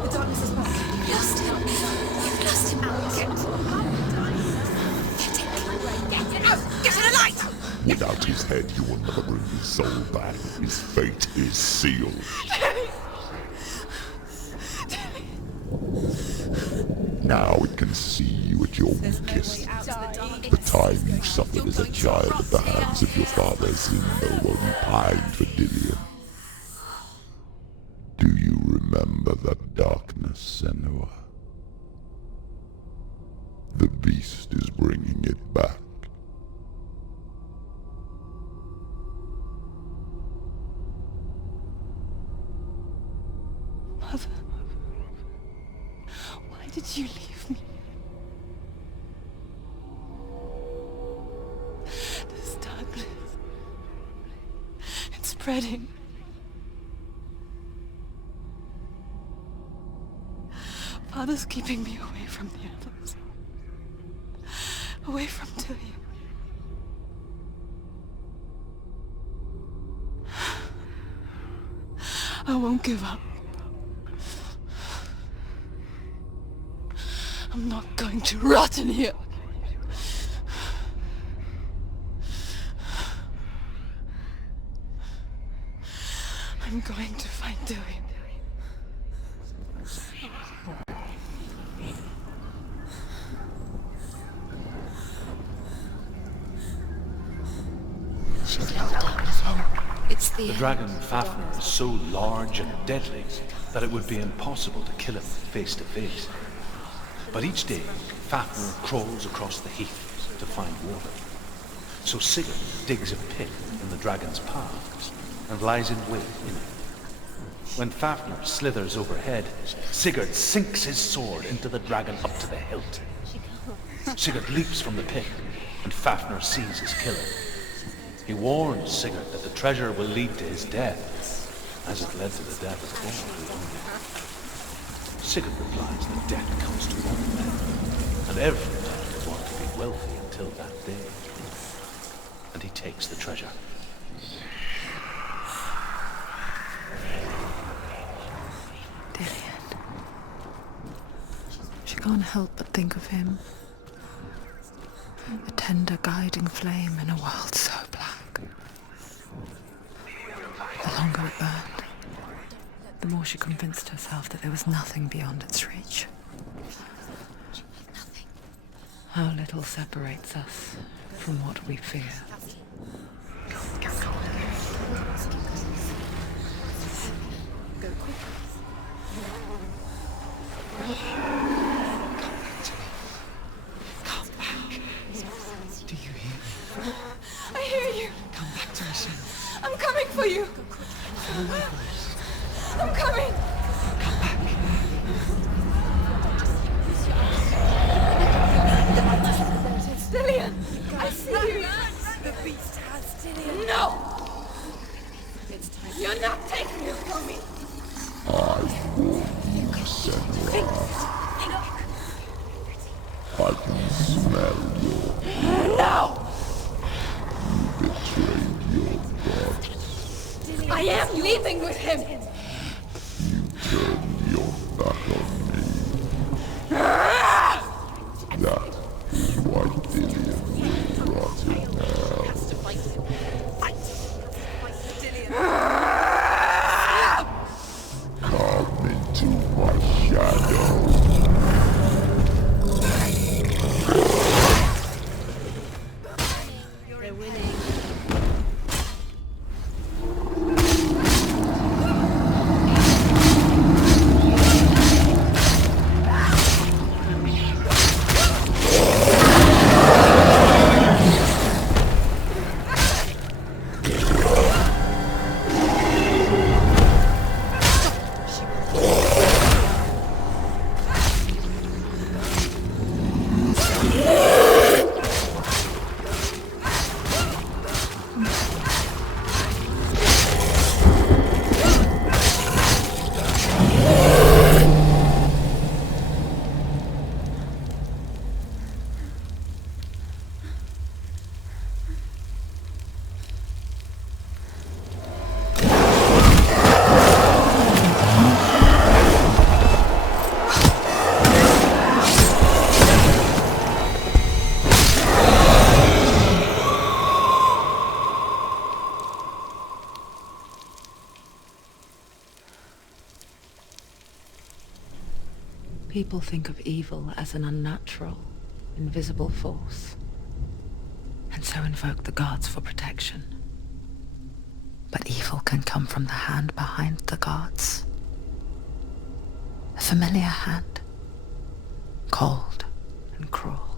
The darkness is back. You lost him. You've lost him. Get it out! Get to the light! Without his head, you will never bring his soul back. His fate is sealed. Now it can see you at your weakest. The time you suffered as a child at the hands of your father Zindo while you pined for Dillion? Do you remember that darkness, Senua? The beast is bringing it back. Mother, why did you leave me? This darkness, it's spreading. Father's keeping me away from the others. Away from Dillion. I won't give up. I'm not going to rot in here. I'm going to find Dillion. The dragon Fafnir is so large and deadly that it would be impossible to kill him face to face. But each day, Fafnir crawls across the heath to find water. So Sigurd digs a pit in the dragon's path and lies in wait in it. When Fafnir slithers overhead, Sigurd sinks his sword into the dragon up to the hilt. Sigurd leaps from the pit, and Fafnir sees his killer. He warns Sigurd that the treasure will lead to his death, as it led to the death of all who owned it. Sigurd replies that death comes to all men, and everyone will want to be wealthy until that day. And he takes the treasure. Dillion. She can't help but think of him. A tender guiding flame in a world so black. The longer it burned, the more she convinced herself that there was nothing beyond its reach. How little separates us from what we fear. Do you hear me? I hear you. Come back to me, Senua. I'm coming for you. Follow my voice. I'm coming. Come back. Dillion, I see you. The beast has Dillion. No. You're not taking it from me. I warn you, Senua. I can smell your No. betrayed your god. I am leaving with him. You turned your back on me. That is why Dillion will rot in hell. Come into my shadow. People think of evil as an unnatural, invisible force. also invoke the gods for protection. But evil can come from the hand behind the gods. A familiar hand, cold and cruel.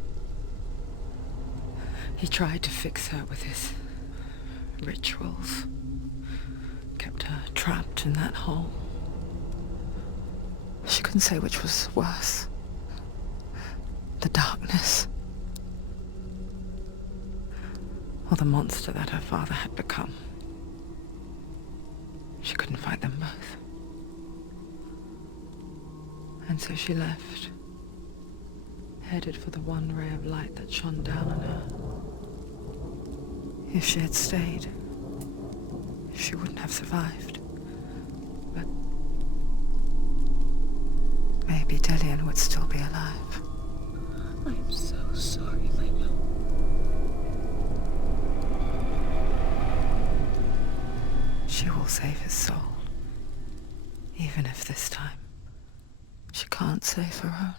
He tried to fix her with his rituals, kept her trapped in that hole. She couldn't say which was worse. The darkness, or the monster that her father had become. She couldn't fight them both. And so she left, headed for the one ray of light that shone down on her. If she had stayed, she wouldn't have survived. But maybe Dillian would still be alive. I'm so sorry, my love. She will save his soul, even if this time she can't save her own.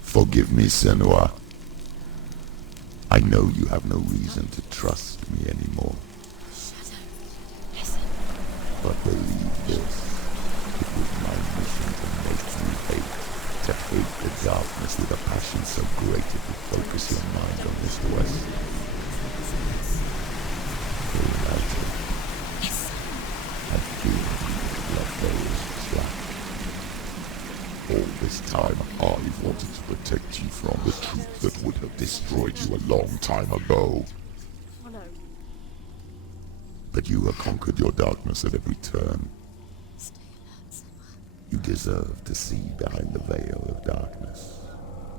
Forgive me, Senua. I know you have no reason to trust me anymore. But believe this, it was my mission to make you hate, to hate the darkness with a passion so great it would focus your mind on this quest. Imagine, I feel like there is trapped. All this time, I wanted to protect you from the truth that would have destroyed you a long time ago. But you have conquered your darkness at every turn. You deserve to see behind the veil of darkness.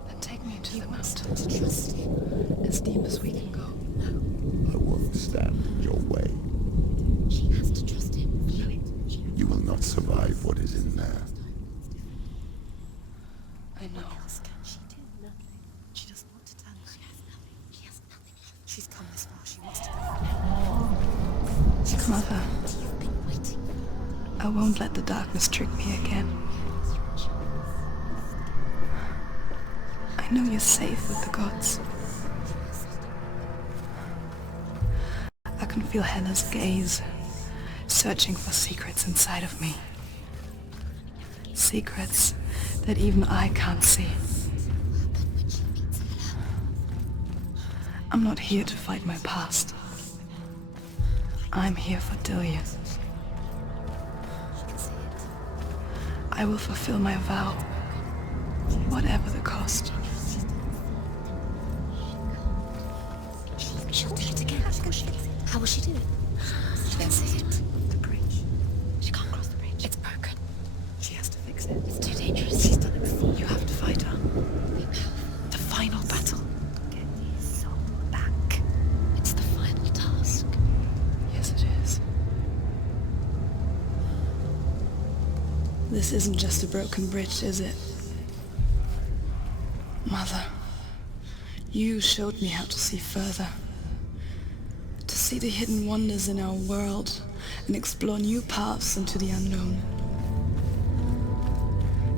Then take me to the mountain to trust him, as deep as we can go. I won't stand in your way. She has to trust him. You will not survive what is in there. I know. She did nothing. She doesn't want to tell us. She has nothing. She has nothing. She's come this far. She wants to go. Mother, You've been waiting. I won't let the darkness trick me again. I know you're safe with the gods. I can feel Hela's gaze, searching for secrets inside of me. Secrets that even I can't see. I'm not here to fight my past. I'm here for Dillian. I will fulfill my vow, whatever the cost. She'll do it again. How will she do it? She can see it. The bridge. She can't cross the bridge. It's broken. She has to fix it. It's too dangerous. She's done it before. You have to fight her. The final battle. Get his soul back. It's the final task. Yes, it is. This isn't just a broken bridge, is it? Mother, you showed me how to see further. To see the hidden wonders in our world and explore new paths into the unknown.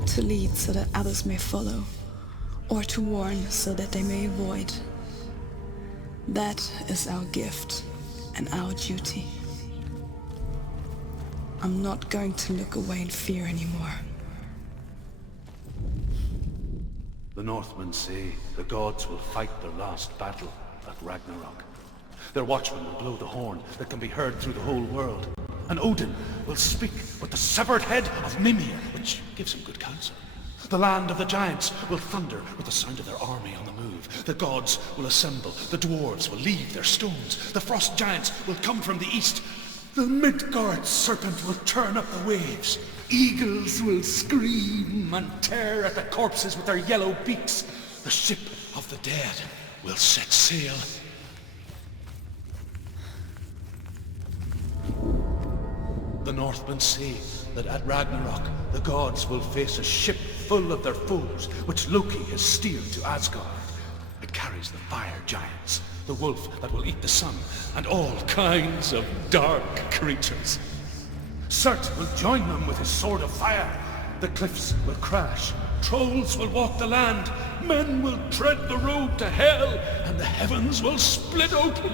To lead so that others may follow, or to warn so that they may avoid. That is our gift and our duty. I'm not going to look away in fear anymore. The Northmen say the gods will fight their last battle at Ragnarok. Their watchmen will blow the horn that can be heard through the whole world. And Odin will speak with the severed head of Mimir, which gives him good counsel. The land of the giants will thunder with the sound of their army on the move. The gods will assemble. The dwarves will leave their stones. The frost giants will come from the east. The Midgard serpent will turn up the waves. Eagles will scream and tear at the corpses with their yellow beaks. The ship of the dead will set sail. The Northmen say that at Ragnarok, the gods will face a ship full of their foes, which Loki has steered to Asgard. It carries the fire giants, the wolf that will eat the sun, and all kinds of dark creatures. Surt will join them with his sword of fire. The cliffs will crash. Trolls will walk the land. Men will tread the road to hell. And the heavens will split open.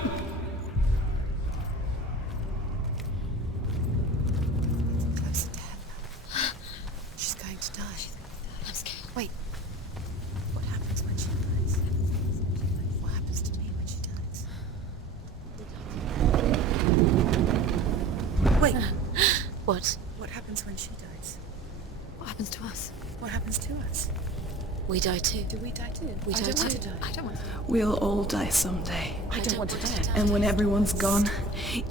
Close to death. She's going to die. I'm scared. Wait. What happens when she dies? What happens to me when she dies? Wait. What? What happens when she dies? What happens to us? What happens to us? We die too. Do we die too? We die too. I don't want to die. We'll all die someday. I don't want to die. And when everyone's gone,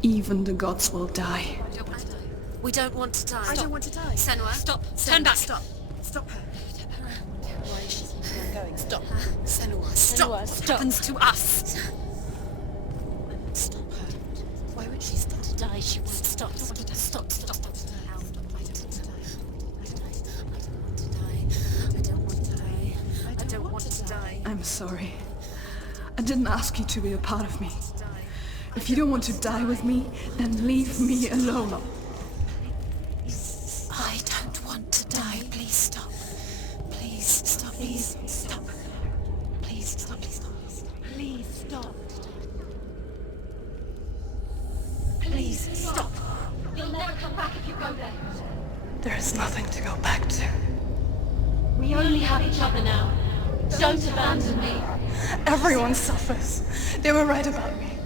even the gods will die. I don't want to die. We don't want to die. I don't want to die. Senua, stop. Senua, Turn back. Stop. Stop her. Why is she keeping on going? Stop. Senua, Stop. Senua, What stop. happens to us? Stop her. Why would she stop? To die, she won't stop. I don't want to die. Stop. I don't want to die. I don't want to die. I'm sorry. I didn't ask you to be a part of me. If you don't want to die with me, then leave me alone. I don't want to die. Please stop. Please stop. Please stop. Please stop. Please stop. Please stop. Please stop. You'll never come back if you go there. There is nothing to go back to. We only have each other now. Don't abandon me. Everyone suffers. They were right about me.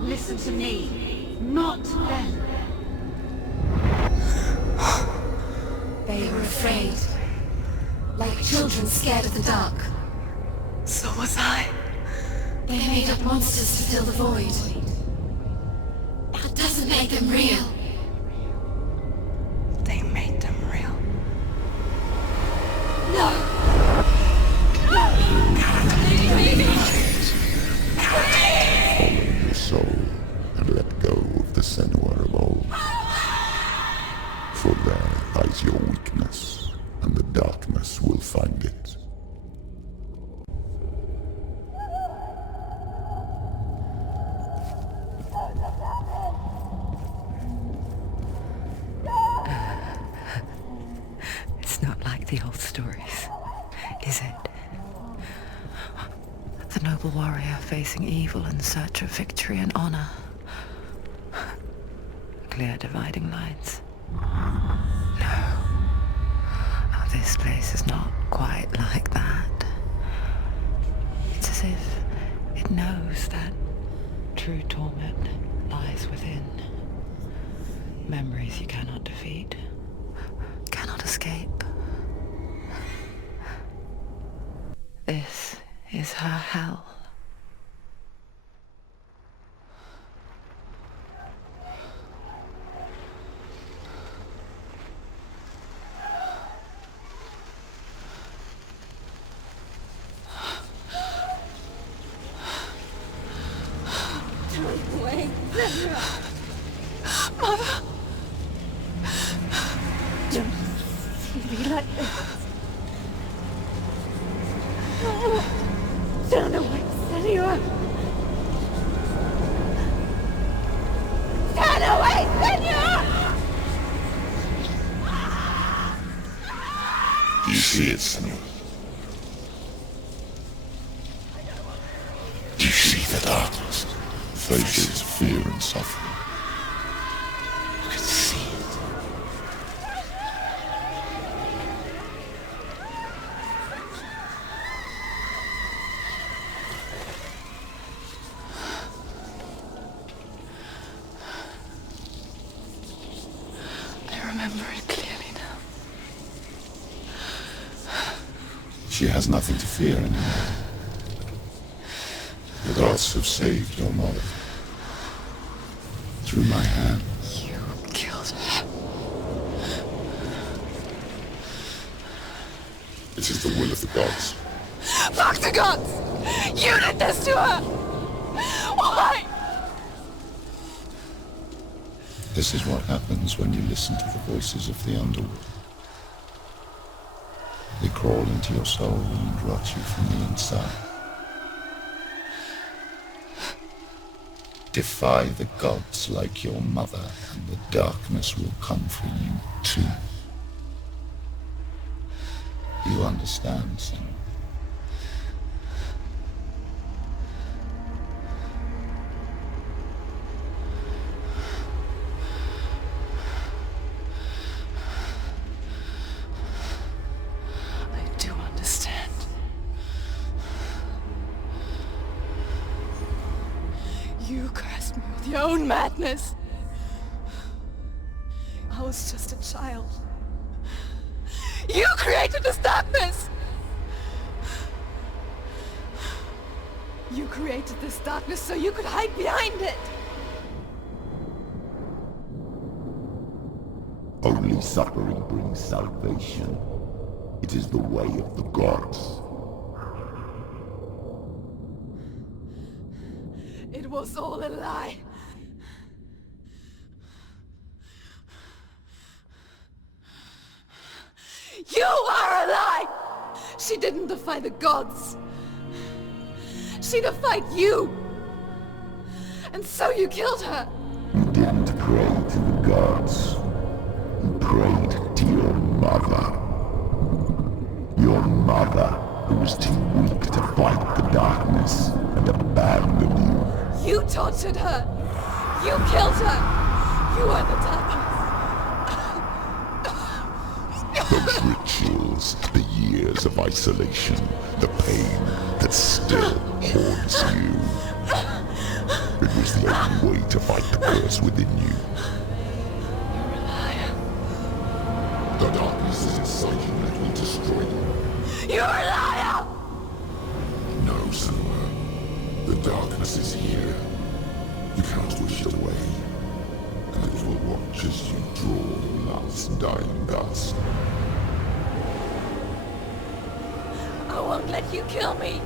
Listen to me, not them. They were afraid. Like children scared of the dark. So was I. They made up monsters to fill the void. That doesn't make them real. They made them real. No! Follow your soul and let go of the Senua of old. For there lies your weakness, and the darkness will find it. It's not like the old stories, is it? The noble warrior facing evil in search of victory and honor. Clear dividing lines. No. Oh, this place is not quite like that. It's as if it knows that true torment lies within. Memories you cannot defeat, cannot escape. This is her hell. Wait, Mother! don't see me like this. Turn away, Senua! Turn away, Senua! Do you see it, Senua? Do you see the darkness? Faces of fear and suffering. You can see it. I remember it clearly now. She has nothing to fear anymore. The gods have saved your mother. Through my hand. You killed her. It is the will of the gods. Fuck the gods! You did this to her! Why? This is what happens when you listen to the voices of the underworld. They crawl into your soul and rot you from the inside. Defy the gods like your mother, and the darkness will come for you too. You understand, Senua? I do understand. You cursed me with your own madness. I was just a child. You created this darkness! You created this darkness so you could hide behind it! Only suffering brings salvation. It is the way of the gods. It was all a lie. You are a lie! She didn't defy the gods. She defied you. And so you killed her. You didn't pray to the gods. You prayed to your mother. Your mother, who was too weak to fight the darkness and abandoned you. You tortured her. You killed her. You are the darkness. Those rituals, the years of isolation, the pain that still haunts you. It was the only way to fight the curse within you. You're a liar. The darkness is inside you and it will destroy you. You're a liar! No, Senua. The darkness is here. You cannot wish it away. And it will watch as you draw your last dying gasp. I won't let you kill me.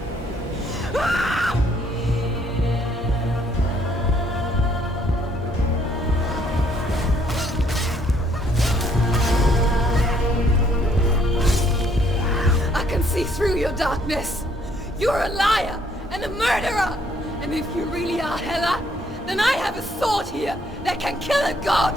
I can see through your darkness. You're a liar and a murderer. And if you really are Hela, then I have a sword here that can kill a god.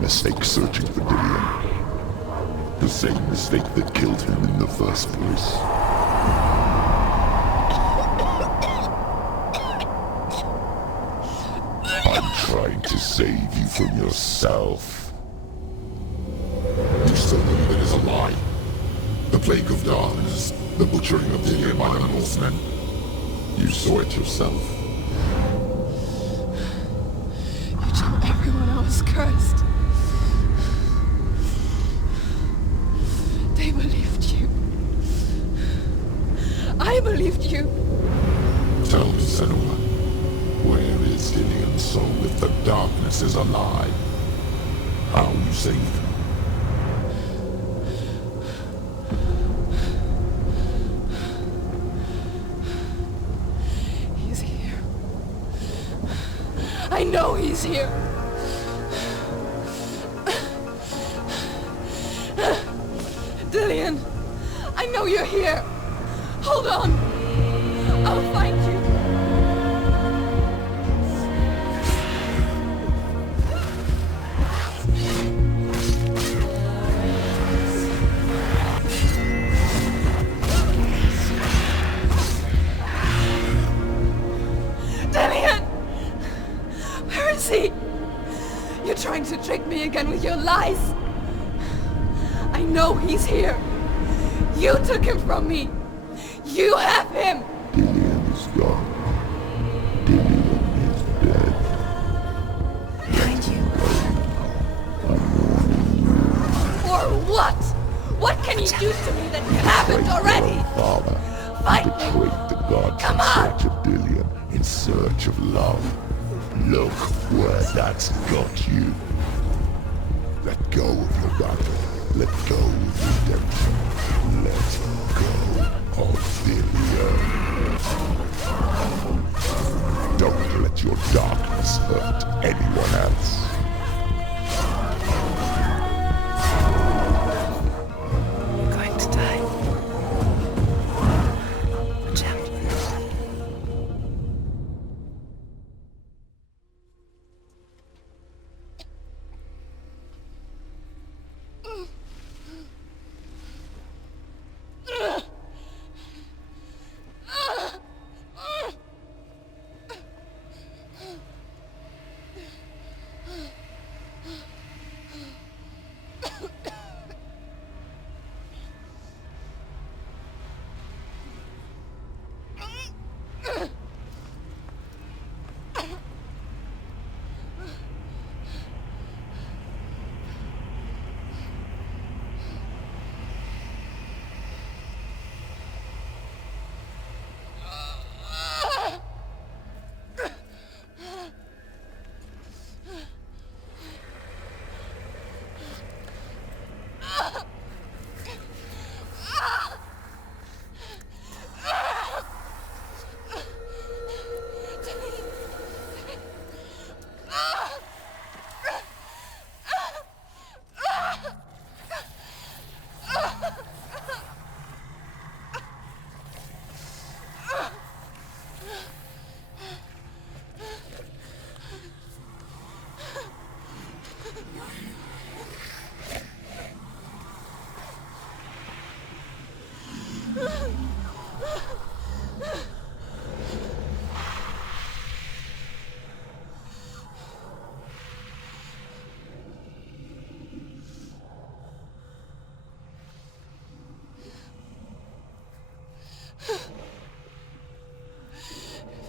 Mistake searching for Dillion. The same mistake that killed him in the first place. I'm trying to save you from yourself. You still believe it is a lie. The plague of darkness, the butchering of Dillion by the Northmen. You saw it yourself. You told everyone I was cursed. They believed you. I believed you. Tell me, Senua, where is Dillion's soul if the darkness is a lie? How you saved him? He's here. I know he's here. Dillion, I know you're here. Hold on. I'll find you. Dillion! Where is he? You're trying to trick me again with your lies. I know he's here. You took him from me. You have him. Dillion is gone. Dillion is dead. Behind you. I'm warning you. For what? What can you do to me that you haven't already? Your father Fight me. betrayed the gods Come in on. search of Dillion, in search of love. Look where that's got you. Let go of your battle. Let go of redemption. Let go of failure. Don't let your darkness hurt anyone else. You're going to die. Watch out.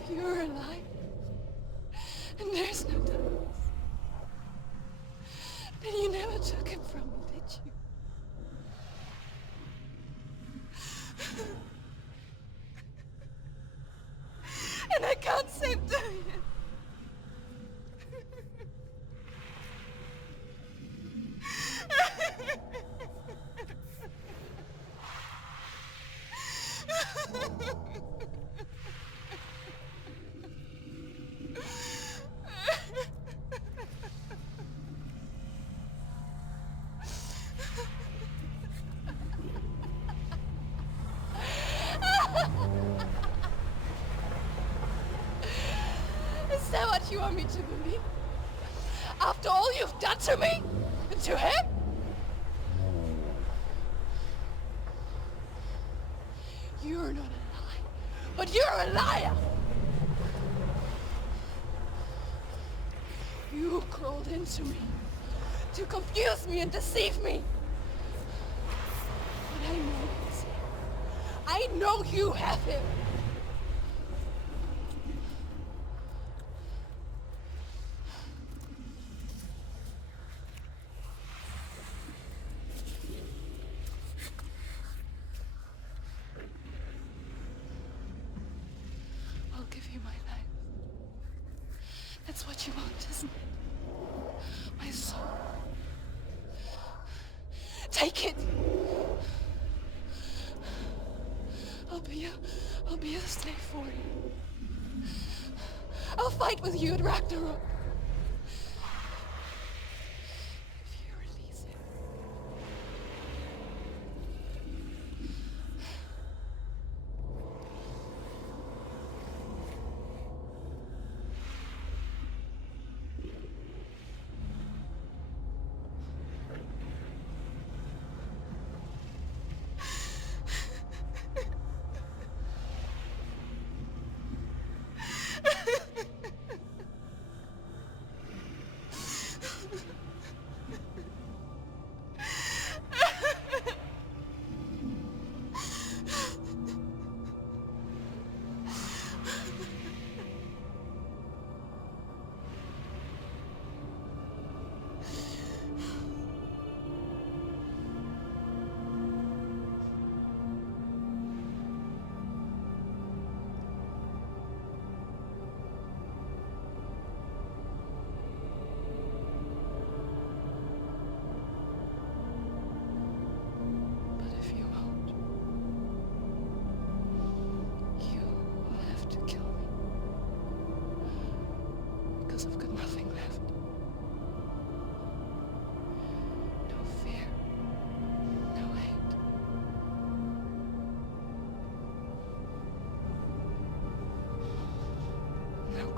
If you're alive, and there's no darkness, then you never took him from me, did you? And I can't seem to him. Is that what you want me to believe? After all you've done to me? And to him? You're not a liar, but you're a liar! You crawled into me to confuse me and deceive me. But I know he's here. I know you have him. I'll give you my life. That's what you want, isn't it? My soul. Take it. I'll be a slave for you. I'll fight with you at Ragnarok. If you release him.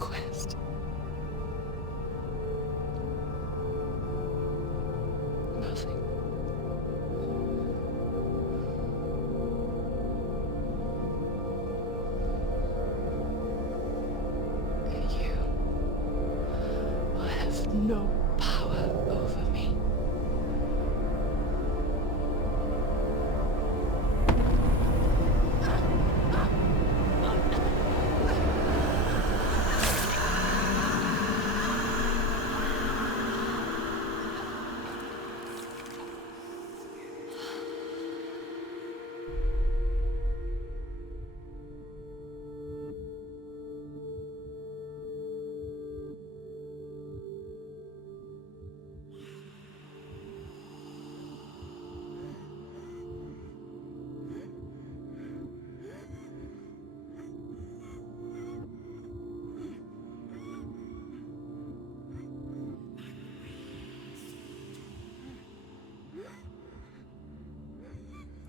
quest. Nothing. And you will have no power over me.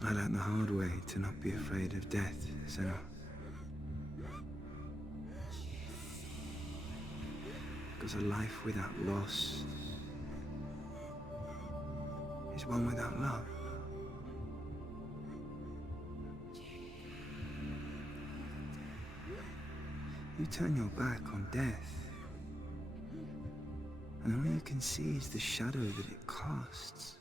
I learned the hard way to not be afraid of death, Senua. Because a life without loss is one without love. You turn your back on death, and all you can see is the shadow that it casts.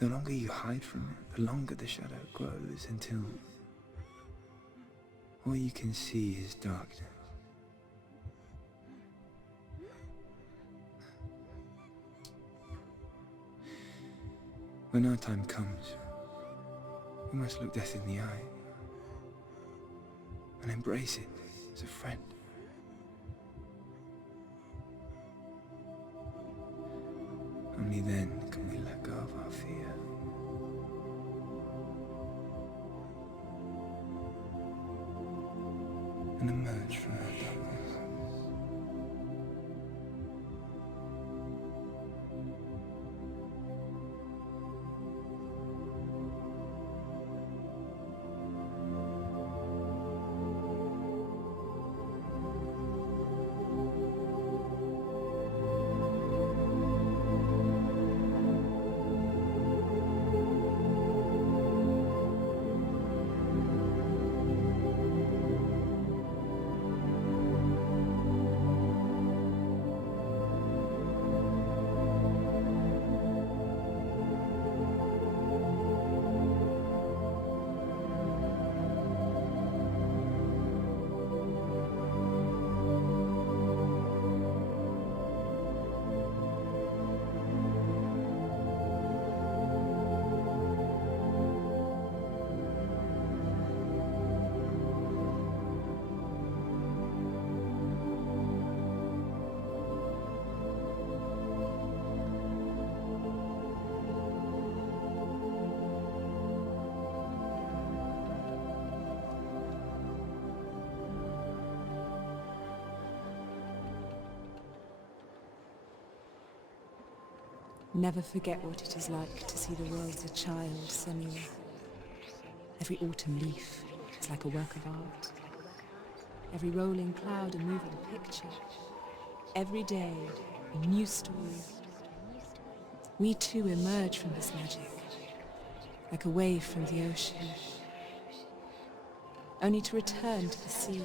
The longer you hide from it, the longer the shadow grows until all you can see is darkness. When our time comes, we must look death in the eye and embrace it as a friend. Only then can we let go of our fear. And emerge from our darkness. Never forget what it is like to see the world as a child, Senua. Every autumn leaf is like a work of art. Every rolling cloud a moving picture. Every day a new story. We too emerge from this magic, like a wave from the ocean, only to return to the sea.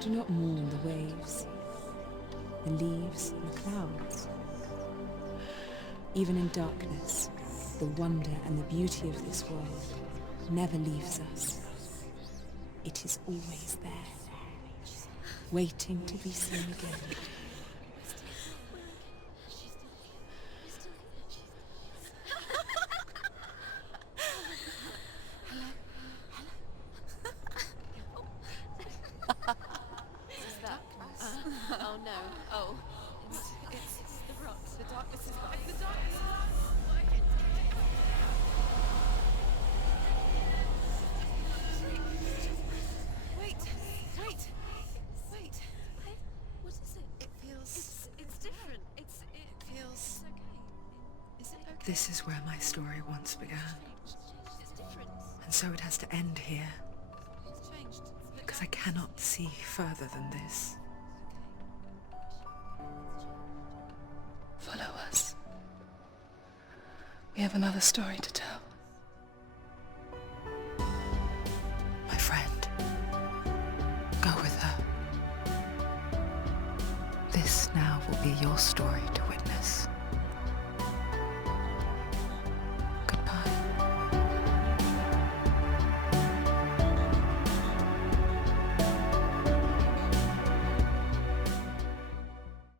Do not mourn the waves, the leaves, and the clouds. Even in darkness, the wonder and the beauty of this world never leaves us. It is always there, waiting to be seen again. This is where my story once began. And so it has to end here. Because I cannot see further than this. Follow us. We have another story to tell.